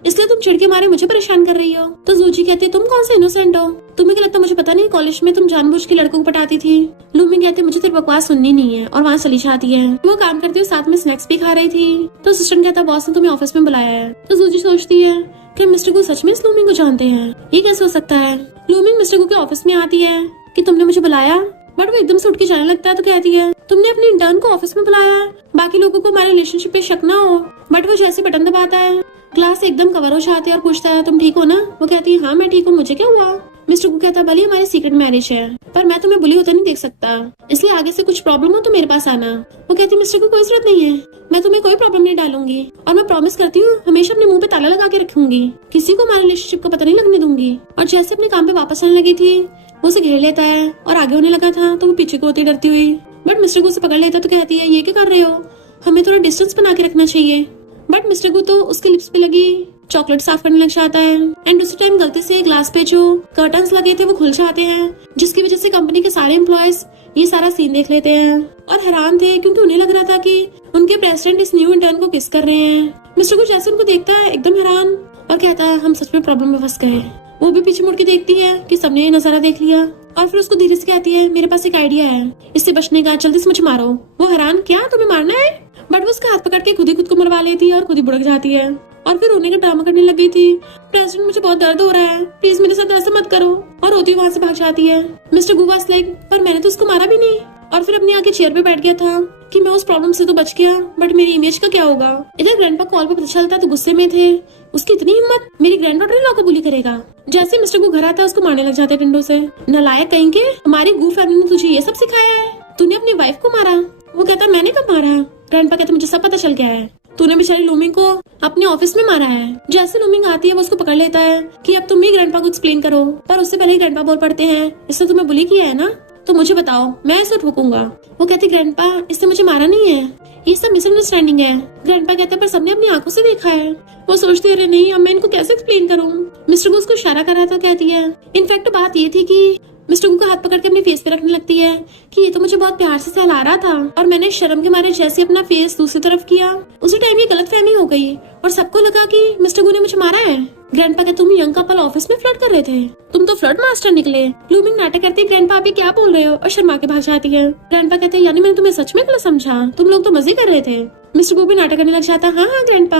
इसलिए तुम चिढ़ के मारे मुझे परेशान कर रही हो। तो जूजी कहती है तुम कौन से इनोसेंट हो, तुम्हें क्या लगता मुझे पता नहीं कॉलेज में तुम जानबूझ के लड़कों को पटाती थी। लूमिंग कहती है मुझे तेरी बकवास सुननी नहीं है, और वहाँ चली जाती है। वो काम करते हुए साथ में स्नैक्स भी खा रही थी। तो असिस्टेंट कहता बॉस ने तुम्हें ऑफिस में बुलाया है। तो जूजी सोचती है कि मिस्टर को सच में इस लूमिंग को जानते हैं, ये कैसे हो सकता है। लूमिंग मिस्टर को के ऑफिस में आती है कि तुमने मुझे बुलाया, बट वो एकदम से उठ के जाने लगता है। तो कहती है तुमने अपनी इंटर्न को ऑफिस में बुलाया है, बाकी लोगों को हमारे रिलेशनशिप पे शक ना हो। बट वो जैसे बटन दबाता है क्लास एकदम कवर हो जाती है और पूछता है तुम ठीक हो ना। वो कहती है हाँ मैं ठीक हूँ, मुझे क्या हुआ। मिस्टर को कहता है भले हमारी सीक्रेट मैरिज है, पर मैं तुम्हें बुली होता नहीं देख सकता, इसलिए आगे से कुछ प्रॉब्लम हो तो मेरे पास आना। वो कहती है मिस्टर को कोई जरूरत नहीं है, मैं तुम्हें कोई प्रॉब्लम नहीं डालूंगी, और मैं प्रॉमिस करती हूँ हमेशा अपने मुंह पे ताला लगा के रखूंगी, किसी को हमारे रिलेशनशिप का पता नहीं लगने दूंगी। और जैसे अपने काम पे वापस आने लगी थी वो उसे घेर लेता है और आगे होने लगा था, तो वो पीछे को होती डरती हुई, बट मिस्टर को उसे पकड़ लेता। तो कहती है ये क्या कर रहे हो, हमें थोड़ा डिस्टेंस बना के रखना चाहिए। बट मिस्टर को तो उसके लिप्स पे लगी चॉकलेट साफ करने लग जाता है, एंड उसी टाइम गलती से ग्लास पे जो कर्टन्स लगे थे वो खुल जाते हैं, जिसकी वजह से कंपनी के सारे एम्प्लॉयज ये सारा सीन देख लेते हैं और हैरान थे, क्योंकि उन्हें लग रहा था कि उनके प्रेसिडेंट इस न्यू इंटर्न को किस कर रहे हैं। मिस्टर को जैसे उनको देखता है एकदम हैरान और कहता है हम सच में प्रॉब्लम में फंस गए। वो भी पीछे मुड़ के देखती है कि सबने ये नजारा देख लिया, और फिर उसको धीरे से कहती है मेरे पास एक आइडिया है इससे बचने का, जल्दी से मुझे मारो। वो हैरान क्या तुम्हें मारना है, बट वो उसका हाथ पकड़ के खुद ही खुद को मरवा लेती है और खुद ही बुड़क जाती है, और फिर रोने का ड्रामा करने लगी थी। प्रेसिडेंट मुझे बहुत दर्द हो रहा है, प्लीज मेरे साथ ऐसा मत करो, और रोती वहाँ से भाग जाती है। मिस्टर गुवास लाइक पर मैंने तो उसको मारा भी नहीं, और फिर अपने आके चेयर पे बैठ गया था कि मैं उस प्रॉब्लम से तो बच गया, बट मेरी इमेज का क्या होगा। इधर ग्रैंडपा कॉल पे पता चलता तो गुस्से में थे, उसकी इतनी हिम्मत, मेरी ग्रैंड डॉटर लॉ को बुली करेगा। जैसे मिस्टर को घर आता है उसको मारने लग जाते डंडों से। नालायक कहेंगे, हमारी गू फैमिली ने तुझे ये सब सिखाया है, तूने अपनी वाइफ को मारा। वो कहता मैंने कब मारा। ग्रैंडपा कहता मुझे सब पता चल गया है, तूने बेचारी लूमिंग को अपने ऑफिस में मारा है। जैसे लूमिंग आती है वो उसको पकड़ लेता है कि अब तुम ही ग्रैंडपा को एक्सप्लेन करो, पर उससे पहले ग्रैंडपा बोल पड़ते हैं इससे तुम्हें बुली किया है ना, तो मुझे बताओ, मैं इसे ठोकूंगा। वो कहती ग्रैंडपा इसने मुझे मारा नहीं है, ये सब मिसअंडरस्टैंडिंग है। ग्रैंडपा कहते पर सबने अपनी आंखों से देखा है। वो सोचती है अरे नहीं, अब मैं इनको कैसे एक्सप्लेन करूं। मिस्टर गू उसको इशारा कर रहा था, कहती है इनफैक्ट बात ये थी कि मिस्टर गू का हाथ पकड़ के अपने फेस पे रखने लगती है कि ये तो मुझे बहुत प्यार से सहला रहा था और मैंने शर्म के मारे जैसे अपना फेस दूसरी तरफ किया, उसी टाइम ये गलतफहमी हो गई और सबको लगा कि मिस्टर गू ने मुझे मारा है। ग्रैंडपा कहते तुम यंग कपल ऑफिस में फ्लर्ट कर रहे थे, तुम तो फ्लर्ट मास्टर निकले। लूमिंग नाटक करती है ग्रैंडपा आप ये क्या बोल रहे हो, और शर्मा के भाग जाती है। ग्रैंडपा कहते हैं यानी मैंने तुम्हें सच में गलत समझा, तुम लोग तो मजे कर रहे थे। मिस्टर गू भी नाटक करने लग जाता है हाँ ग्रैंडपा,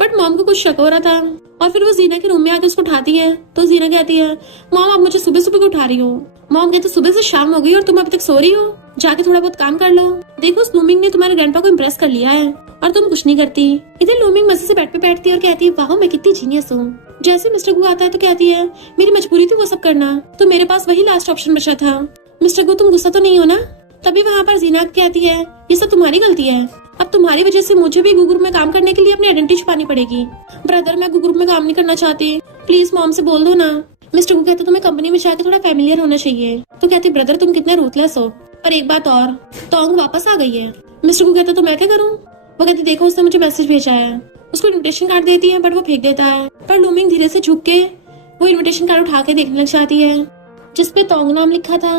बट मॉम को कुछ शक हो रहा था। और फिर वो जीना के रूम में आके उसको उठाती है तो जीना कहती है मॉम आप मुझे सुबह सुबह उठा रही हो। मॉम कहते सुबह से शाम हो गई और तुम अभी तक सो रही हो, जाके थोड़ा बहुत काम कर लो। देखो उस लूमिंग ने तुम्हारे ग्रैंडपा को इम्प्रेस कर लिया है और तुम कुछ नहीं करती। इधर लूमिंग मजे से बेड पे बैठती है और कहती है वाह मैं कितनी जीनियस हूँ। जैसे मिस्टर गू आता है तो कहती है मेरी मजबूरी थी वो सब करना, तो मेरे पास वही लास्ट ऑप्शन बचा था। मिस्टर गू तुम गुस्सा तो नहीं हो ना। तभी वहाँ पर जीना कहती है ये सब तुम्हारी गलती है, अब तुम्हारी वजह से मुझे भी गू ग्रुप में काम करने के लिए अपनी आइडेंटिटी छुपानी पड़ेगी। ब्रदर मैं गू ग्रुप में काम नहीं करना चाहती, प्लीज मॉम से बोल दो ना। मिस्टर गू कहते तुम्हें कंपनी में जाके थोड़ा फैमिलियर होना चाहिए। तो कहती ब्रदर तुम कितने रूथलेस हो। और एक बात और, तोंग वापस आ गई है। मिस्टर गू कहता तो मैं क्या करूँ। वो कहती देखो उसने मुझे मैसेज भेजा है। उसको इन्विटेशन कार्ड देती है बट वो फेंक देता है। पर लूमिंग धीरे से झुक के वो इन्विटेशन कार्ड उठा के देखने लग जाती है जिसपे तोंग नाम लिखा था।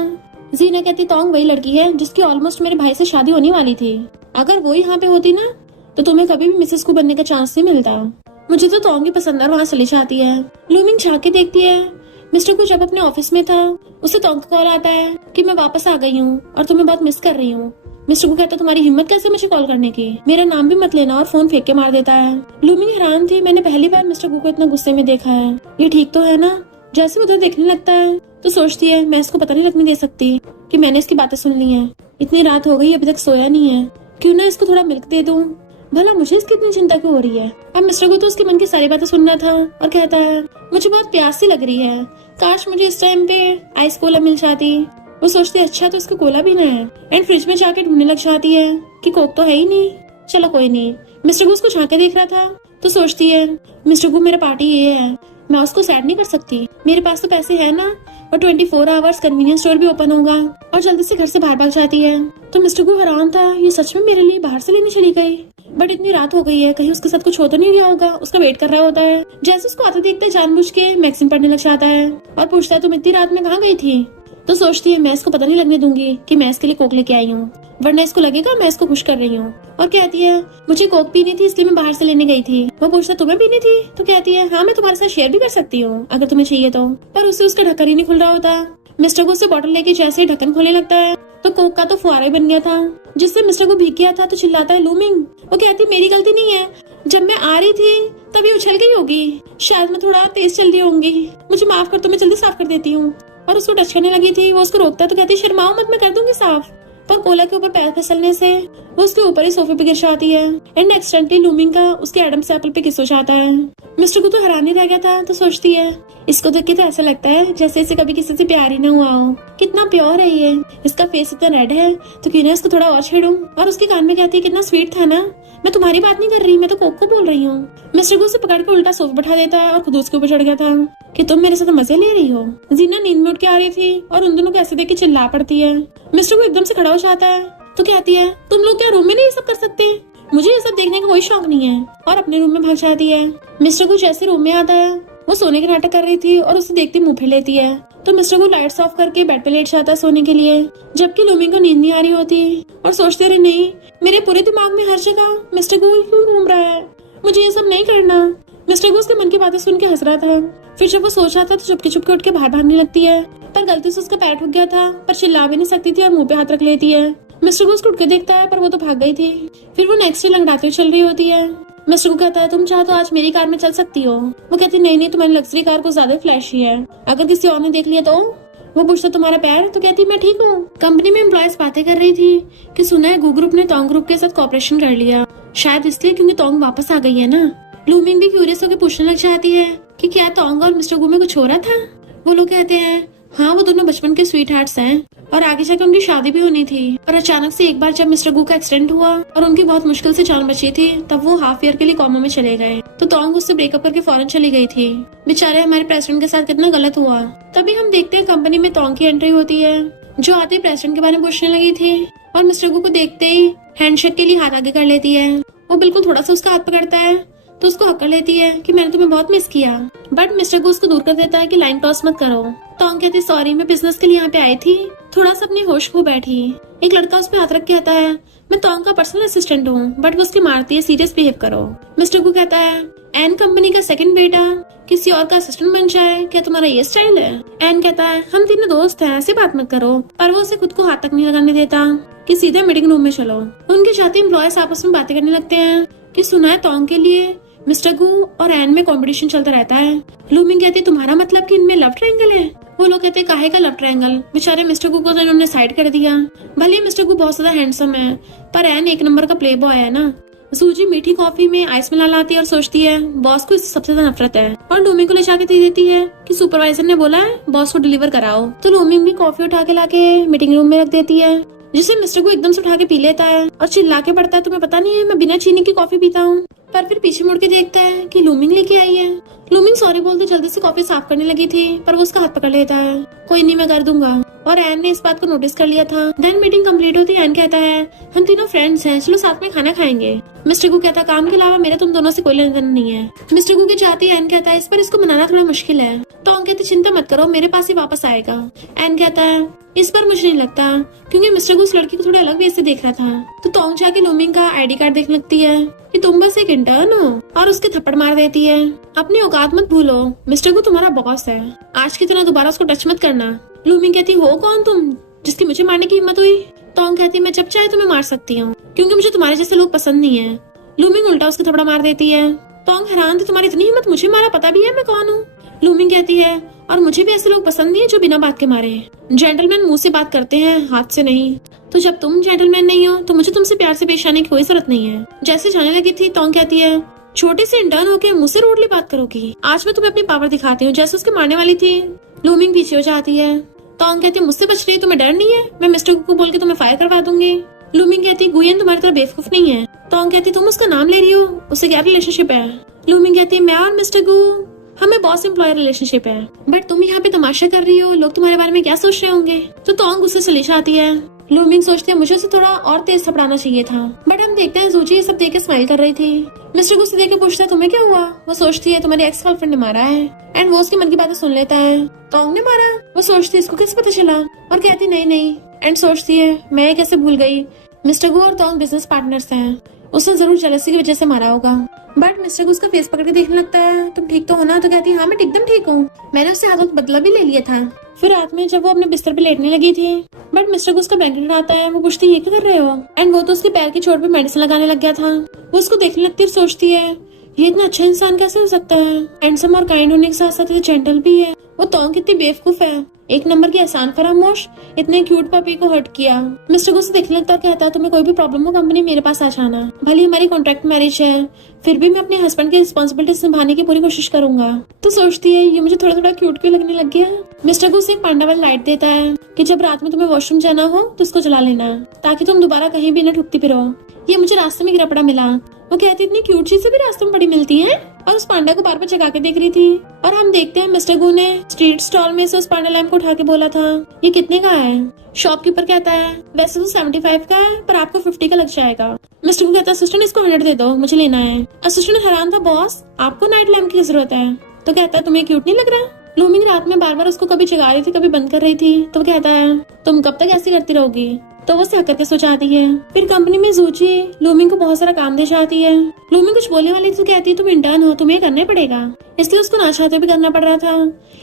जीना कहती तोंग वही लड़की है जिसकी ऑलमोस्ट मेरे भाई से शादी होने वाली थी, अगर वो यहाँ पे होती ना तो तुम्हें कभी भी मिसेस को बनने का चांस नहीं मिलता। मुझे तो तोंग की पसंद है, वहाँ चली जाती है। लूमिंग झाँक के देखती है मिस्टर को जब अपने ऑफिस में था उसे तोंग का कॉल आता है कि मैं वापस आ गई हूँ और तुम्हें बहुत मिस कर रही हूँ। मिस्टर को कहता तुम्हारी हिम्मत कैसे मुझे कॉल करने की, मेरा नाम भी मत लेना, और फोन फेंक के मार देता है। लूमिंग हैरान थी, मैंने पहली बार मिस्टर को इतना गुस्से में देखा है, ये ठीक तो है ना। जैसे उधर देखने लगता है तो सोचती है मैं इसको पता नहीं लगने दे सकती कि मैंने इसकी बातें सुन ली है। इतनी रात हो गई अभी तक सोया नहीं है, क्यों ना इसको थोड़ा मिल्क दे दूं, भला मुझे इसकी इतनी चिंता क्यों हो रही है। अब मिस्टर को तो उसके मन की सारी बातें सुनना था और कहता है मुझे बहुत प्यास सी लग रही है, काश मुझे इस टाइम पे आइस कोला मिल जाती। वो सोचती है अच्छा तो इसको कोला भी ना है, एंड फ्रिज में जाके ढूंढने लग जाती है कि कोक तो है ही नहीं, चलो कोई नहीं। मिस्टर को उसको झांके देख रहा था तो सोचती है मिस्टर को मेरा पार्टी ये है, मैं उसको सैड नहीं कर सकती, मेरे पास तो पैसे है ना, और 24 आवर्स कन्वीनियंस स्टोर भी ओपन होगा। और जल्दी से घर से बाहर भाग जाती है। तो मिस्टर को हैरान था ये सच में मेरे लिए बाहर से लेने चली गई, बट इतनी रात हो गई है कहीं उसके साथ कुछ हो तो नहीं गया होगा, उसका वेट कर रहा होता है। जैसे उसको आते देखते जानबूझ के मैगजीन पढ़ने लग जाता है और पूछता है तुम इतनी रात में कहाँ गई थी। तो सोचती है मैं इसको पता नहीं लगने दूंगी कि मैं इसके लिए कोक लेके आई हूँ, वरना इसको लगेगा मैं इसको खुश कर रही हूँ। और कहती है मुझे कोक पीनी थी इसलिए मैं बाहर से लेने गई थी। वो पूछता तुम्हें पीनी थी, तो कहती है हाँ मैं तुम्हारे साथ शेयर भी कर सकती हूँ अगर तुम्हें चाहिए तो। पर उससे उसका ढक्कन ही नहीं खुल रहा होता। मिस्टर को उससे बॉटल लेके जैसे ही ढक्कन खोलने लगता है तो कोक का तो फुहारा ही बन गया था जिससे मिस्टर को भीग गया था। तो चिल्लाता है लूमिंग। वो कहती मेरी गलती नहीं है, जब मैं आ रही थी तभी उछल गई होगी, शायद मैं थोड़ा तेज चल रही होंगी, मुझे माफ कर, तो मैं जल्दी साफ कर देती हूँ। और उसको टच करने लगी थी, वो उसको रोकता है तो कहती शर्माओ मत, मैं कर दूंगी साफ। पर कोला के ऊपर पैर फिसलने से वो उसके ऊपर ही सोफे पे गिर जाती है एंड एक्सीडेंटली लूमिंग का उसके एडम्स एप्पल पे किस हो जाता है। मिस्टर को तो हैरानी रह गया था। तो सोचती है इसको देख के तो ऐसा लगता है जैसे इसे कभी किसी से प्यार ही ना हुआ हो, कितना प्योर है ये, इसका फेस इतना रेड है तो क्यों ना इसको थोड़ा और छेड़ूं। और उसके कान में कहती है कितना स्वीट था ना, मैं तुम्हारी बात नहीं कर रही, मैं तो कोक को बोल रही हूँ। मिस्टर को उसे पकड़ के उल्टा सोफा बैठा देता है और खुद उसके ऊपर चढ़ गया था कि तुम मेरे साथ मजे ले रही हो। जीना नींद में उठ के आ रही थी और उन दोनों को ऐसे देख के चिल्ला पड़ती है। मिस्टर को एकदम से खड़ा हो जाता है तो कहती है तुम लोग क्या रूम में नहीं ये सब कर सकते, मुझे ये सब देखने का कोई शौक नहीं है, और अपने रूम में भाग जाती है। मिस्टर को जैसे रूम में आता है वो सोने के नाटक कर रही थी और उसे देखती मुंह फेर लेती है। तो मिस्टर को लाइट्स ऑफ करके बेड पे लेट जाता है सोने के लिए, जबकि लूमिंग को नींद नहीं आ रही होती और सोचते रहे नहीं मेरे पूरे दिमाग में हर जगह मिस्टर को क्यों घूम रहा है, मुझे ये सब नहीं करना। मिस्टर को उसके मन की बातें सुन के हंस रहा था। फिर जब वो सोच रहा था तो चुपके चुपके उठ के बाहर भागने लगती है, पर गलती से उसका पैर ठुक गया था, पर चिल्ला भी नहीं सकती थी और मुंह पे हाथ रख लेती है। मिस्टर को उसको उठ के देखता है पर वो तो भाग गई थी। फिर वो नेक्स्ट डे लंगड़ाते हुए चल रही होती है। मिस्टर को कहता है तुम चाहो तो आज मेरी कार में चल सकती हो। वो कहती नहीं तुम्हारी लग्जरी कार को ज्यादा फ्लैशी है, अगर किसी और ने देख लिया तो। वो पूछता तुम्हारा पैर, तो कहती मैं ठीक हूँ। कंपनी में एम्प्लॉयज बातें कर रही थी कि सुना है गू ग्रुप ने तोंग ग्रुप के साथ कॉपरेशन कर लिया, शायद इसलिए क्योंकि तोंग वापस आ गई है ना। लूमिंग भी क्यूरियस होकर पूछने लग जाती है कि क्या तोंग और मिस्टर गू में कुछ हो रहा था। वो लोग कहते हैं हाँ वो दोनों बचपन के स्वीट हार्ट्स हैं और आगे जाकर उनकी शादी भी होनी थी। और अचानक से एक बार जब मिस्टर गू का एक्सीडेंट हुआ और उनकी बहुत मुश्किल से जान बची थी, तब वो हाफ ईयर के लिए कोमा में चले गए। तो तोंग उससे ब्रेकअप करके फौरन चली गई थी। बेचारे हमारे प्रेसिडेंट के साथ कितना गलत हुआ। तभी हम देखते हैं कंपनी में तोंग की एंट्री होती है जो आते ही प्रेसिडेंट के बारे में पूछने लगी थी और मिस्टर गू को देखते ही हैंडशेक के लिए हाथ आगे कर लेती है। वो बिल्कुल थोड़ा सा उसका हाथ पकड़ता है तो उसको हक कर लेती है कि मैंने तुम्हें बहुत मिस किया, बट मिस्टर गू उसको दूर कर देता है कि लाइन क्रॉस मत करो। टोंग कहती सॉरी, मैं बिजनेस के लिए यहाँ पे आई थी, थोड़ा सा अपनी होश खो बैठी। एक लड़का उस पे हाथ रख के आता है, मैं टोंग का पर्सनल असिस्टेंट हूँ, बट वो उसकी मारती है, सीरियस बिहेव करो। मिस्टर गू कहता है एन कंपनी का सेकंड बेटा किसी और का असिस्टेंट बन जाए, क्या तुम्हारा ये स्टाइल है? एन कहता है हम तीनों दोस्त हैं, ऐसी बात मत करो, पर वो उसे खुद को हाथ तक नहीं लगाने देता कि सीधे मीटिंग रूम में चलो। उनके साथ एम्प्लॉयज आपस में बातें करने लगते हैं कि सुना है टोंग के लिए मिस्टर गू और एन में कंपटीशन चलता रहता है। लूमिंग कहती है तुम्हारा मतलब कि इनमें लव ट्रायंगल है? वो लोग कहते हैं काहे का लव ट्रायंगल, बेचारे मिस्टर गू को तो इन्होंने साइड कर दिया। भले मिस्टर गू बहुत ज्यादा हैंडसम है, पर एन एक नंबर का प्ले बॉय है ना। सूजी मीठी कॉफी में आइस मिला लाती है और सोचती है बॉस को इससे सबसे ज्यादा नफरत है, और लूमिंग को ले जाके दे देती है कि सुपरवाइजर ने बोला है बॉस को डिलीवर कराओ। तो लूमिंग भी कॉफी उठा के लाके मीटिंग रूम में रख देती है, जिसे मिस्टर गू एकदम से उठा के पी लेता है और चिल्ला के पड़ता है तुम्हें पता नहीं है मैं बिना चीनी की कॉफी पीता हूँ। पर फिर पीछे मुड़ के देखता है कि लूमिंग लेके आई है। लूमिंग सॉरी बोलते जल्दी से कॉफी साफ करने लगी थी, पर वो उसका हाथ पकड़ लेता है, कोई नहीं मैं कर दूंगा। और एन ने इस बात को नोटिस कर लिया था। देन मीटिंग कंप्लीट होती है, एन कहता है हम तीनों फ्रेंड्स हैं, चलो साथ में खाना खाएंगे। मिस्टर गू कहता काम के अलावा मेरे तुम दोनों से कोई लेना देना नहीं है। मिस्टर गू के चाहती है, एन कहता है इस पर इसको मनाना थोड़ा मुश्किल है। टोंग कहती चिंता मत करो, मेरे पास ही वापस आएगा। एन कहता है इस पर मुझे नहीं लगता, क्योंकि मिस्टर गू उस लड़की को थोड़ा अलग वे से देख रहा था। तो टोंग जाके लूमिंग का आईडी कार्ड देखने लगती है कि तुम बस एक इंटर्न हो, और उसके थप्पड़ मार देती है। अपनी औकात मत भूलो, मिस्टर गू तुम्हारा बॉस है, आज की तरह दोबारा उसको टच मत करना। लूमिंग कहती हो कौन तुम जिसकी मुझे मारने की हिम्मत हुई? टोंग कहती मैं जब चाहे तुम्हें मार सकती हूँ, क्योंकि मुझे तुम्हारे जैसे लोग पसंद नहीं है। लूमिंग उल्टा उसके थप्पड़ मार देती है। टोंग हैरान थी तुम्हारी इतनी हिम्मत, मुझे मारा पता भी है मैं कौन हूँ? लूमिंग कहती है और मुझे भी ऐसे लोग पसंद नहीं है जो बिना बात के मारे। जेंटलमैन मुंह से बात करते हैं, हाथ से नहीं। तो जब तुम जेंटलमैन नहीं हो तो मुझे तुमसे प्यार से पेश आने की कोई जरूरत नहीं है। जैसे जाने लगी थी टोंग कहती है छोटे से इंटर्न होके मुझसे रूडली बात करोगी, आज मैं तुम्हें अपनी पावर दिखाती हूँ। जैसे उसके मारने वाली थी, लूमिंग पीछे हो जाती है। टोंग कहती है मुझसे बच रही है, तुम्हें डर नहीं है? मैं मिस्टर गू को बोल के तुम्हें फायर करवा दूंगी। लूमिंग कहती गुयन तुम्हारी तरह बेवकूफ नहीं है। टोंग कहती तुम उसका नाम ले रही हो, उससे क्या रिलेशनशिप है? लूमिंग कहती मैं और मिस्टर गू हमें बॉस एम्प्लॉयर रिलेशनशिप है, बट तुम यहाँ पे तमाशा कर रही हो, लोग तुम्हारे बारे में क्या सोच रहे होंगे? तो टोंग उससे चली जाती है। लूमिंग सोचती है मुझे उसे थोड़ा और तेज थपड़ाना चाहिए था, बट हम देखते हैं सूजी ये सब देख के स्माइल कर रही थी। मिस्टर गू से देख के पूछता है तुम्हें क्या हुआ? वो सोचती है तुम्हारी एक्स गर्लफ्रेंड ने मारा है, एंड वो उसकी मन की बातें सुन लेता है। टोंग ने मारा? वो सोचती है इसको कैसे पता चला, और कहती नहीं, एंड सोचती है मैं कैसे भूल गई, मिस्टर गू और टोंग बिजनेस पार्टनर्स हैं, उसने जरूर जेलसी की वजह से मारा होगा। बट मिस्टर गू उसका फेस पकड़ के देखने लगता है तुम ठीक तो हो ना? तो कहती है हाँ मैं एकदम ठीक हूँ, मैंने उससे हाथों का बदला भी ले लिया था। फिर रात में जब वो अपने बिस्तर पे लेटने लगी थी, बट मिस्टर गू उसका ब्लैंकेट उठाता है। वो पूछती है ये क्या कर रहे हो? एंड वो तो उसके पैर की चोट पे मेडिसिन लगाने लग गया था। वो उसको देखने लगती है और सोचती है ये इतना अच्छा इंसान कैसे हो सकता है? हैंडसम और काइंड होने के साथ साथ जेंटल भी है। वो टोंग कितनी बेवकूफ है, एक नंबर की एहसान फरामोश, इतने क्यूट पपी को हर्ट किया। मिस्टर गू से देखने लगता कहता तुम्हें कोई भी प्रॉब्लम हो कंपनी मेरे पास आ जाना, भले हमारी कॉन्ट्रैक्ट मैरिज है, फिर भी मैं अपने हस्बैंड की रिस्पॉन्सिबिलिटी निभाने की पूरी कोशिश करूंगा। तो सोचती है ये मुझे थोड़ा थोड़ा क्यूट क्यों लगने लग गया। मिस्टर गू से एक पांडा वाला लाइट देता है कि जब रात में तुम्हें वॉशरूम जाना हो तो उसको जला लेना, ताकि तुम दोबारा कहीं भी न ठुकती फिरो। ये मुझे रास्ते में गिरा पड़ा मिला। वो कहती इतनी क्यूट चीजें भी रास्ते में बड़ी मिलती हैं, और उस पांडा को बार बार जगा के देख रही थी। और हम देखते हैं मिस्टर गू ने स्ट्रीट स्टॉल में से उस पांडा लैम्प को उठा के बोला था ये कितने का है? शॉपकीपर कहता है वैसे तो 75 का है, पर आपको 50 का लग जाएगा। मिस्टर गू कहता है असिस्टेंट इसको 100 दे दो, मुझे लेना है। असिस्टेंट हैरान था बॉस आपको नाइट लैम्प की जरूरत है? तो कहता है तुम्हें क्यूट नहीं लग रहा? लूमिंग रात में बार बार उसको कभी जगा रही थी कभी बंद कर रही थी। तो कहता है तुम कब तक ऐसी करती रहोगी? तो वो सह करके सो जाती है। फिर कंपनी में सूजी लूमिंग को बहुत सारा काम दे जाती है। लूमिंग कुछ बोलने वाली थी तो कहती है तुम इंटर्न हो, तुम्हें करना पड़ेगा, इसलिए उसको ना चाहते भी करना पड़ रहा था।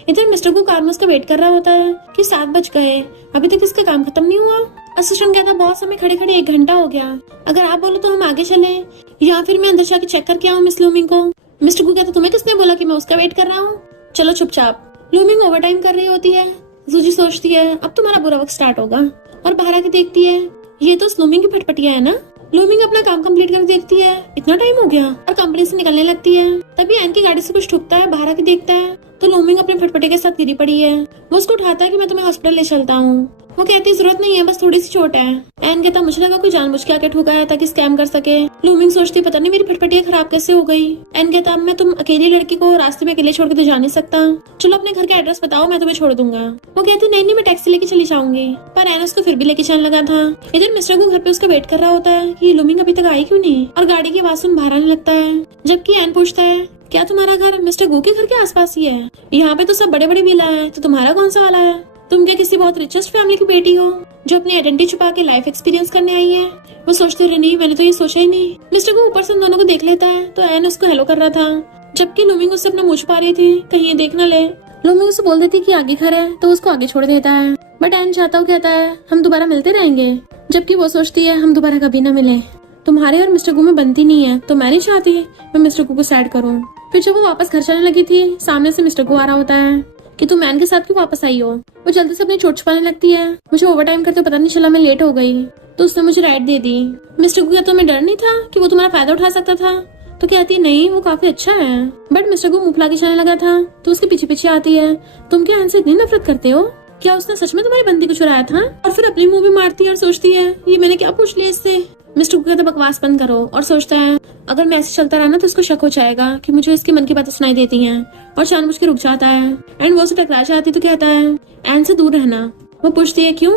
इधर मिस्टर को कार में उसका वेट कर रहा होता है कि 7 बज गए, अभी तक इसका काम खत्म नहीं हुआ। असिस्टेंट कहता बॉस हमें खड़े खड़े 1 घंटा हो गया, अगर आप बोलो तो हम आगे चले या फिर मैं अंदर जाके चेक करके आऊँ मिस लूमिंग को। मिस्टर गू कहता तुम्हें किसने बोला कि मैं उसका वेट कर रहा हूँ, चलो चुपचाप। लूमिंग ओवर टाइम कर रही होती है। सूजी सोचती है अब तुम्हारा बुरा वक्त स्टार्ट होगा, और बाहर आके देखती है ये तो लूमिंग की फटफटिया है ना। लूमिंग अपना काम कंप्लीट कर देखती है इतना टाइम हो गया, और कंपनी से निकलने लगती है। तभी एन की गाड़ी से कुछ ठुकता है, बाहर आके देखता है तो लूमिंग अपने फटफटे के साथ गिरी पड़ी है। वो उसको उठाता है कि मैं तुम्हें हॉस्पिटल ले चलता हूँ। वो कहती जरूरत नहीं है, बस थोड़ी सी चोट है। एन कहता मुझे लगा कोई जानबूझ के आके ठोका है ताकि स्कैम कर सके। लूमिंग सोचती पता नहीं मेरी फटफटिया खराब कैसे हो गई। एन कहता मैं तुम अकेली लड़की को रास्ते में अकेले छोड़ के तो जा नहीं सकता, चलो अपने घर का एड्रेस बताओ, मैं तुम्हें छोड़ दूंगा। वो कहती नहीं मैं टैक्सी लेके चली जाऊंगी, पर एन उसको फिर भी लेके चलने लगा था। इधर मिस्टर को घर पे उसका वेट कर रहा होता है कि लूमिंग अभी तक आई क्यों नहीं, और गाड़ी की आवाज सुन बाहर आने लगता है। जबकि एन पूछता है क्या तुम्हारा घर मिस्टर गू के घर के आसपास ही है? यहाँ पे तो सब बड़े बड़े विला है, तो तुम्हारा कौन सा वाला है? तुम क्या किसी बहुत रिचेस्ट फैमिली की बेटी हो जो अपनी आइडेंटिटी छुपा के लाइफ एक्सपीरियंस करने आई है? वो सोचते रहे नहीं, मैंने तो ये सोचा ही नहीं। मिस्टर को ऊपर से उन दोनों को देख लेता है तो एन उसको हेलो कर रहा था, जबकि लूमिंग उससे अपना मुंह छुपा रही थी कहीं ये देख न ले। लूमिंग उसे बोल देती कि आगे घर है तो उसको आगे छोड़ देता है, बट एन चाहता हूँ कहता है हम दोबारा मिलते रहेंगे, जबकि वो सोचती है हम दोबारा कभी न मिले। तुम्हारे और मिस्टर गू में बनती नहीं है तो मैं नहीं चाहती मैं मिस्टर गू को सैड करूँ। फिर जब वो वापस घर चलने लगी थी सामने से मिस्टर गू आ रहा होता है कि तुम मैन के साथ क्यों वापस आई हो। वो जल्दी से अपनी चोट छुपाने लगती है, मुझे ओवर टाइम करते पता नहीं चला मैं लेट हो गई तो उसने मुझे राइड दे दी। मिस्टर गू का तुम्हें डर नहीं था कि वो तुम्हारा फायदा उठा सकता था? तो कहती नहीं वो काफी अच्छा है, बट मिस्टर गू मुंह फुला के चलने लगा था तो उसके पीछे पीछे आती है तुम क्या इनसे इतनी नफरत करते हो? क्या उसने सच में तुम्हारी बंदी को चुराया था? और फिर अपनी मुंह भी मारती है और सोचती है ये मैंने क्या पूछ लिया इससे। मिस्टर गू कहता बकवास बंद करो, और सोचता है अगर मैं ऐसे चलता रहा ना तो उसको शक हो जाएगा कि मुझे इसके मन की बातें सुनाई देती हैं, और जानबूझ के रुक जाता है। एंड वो उसे टकरा जाती तो कहता है एन से दूर रहना। वो पूछती है क्यों,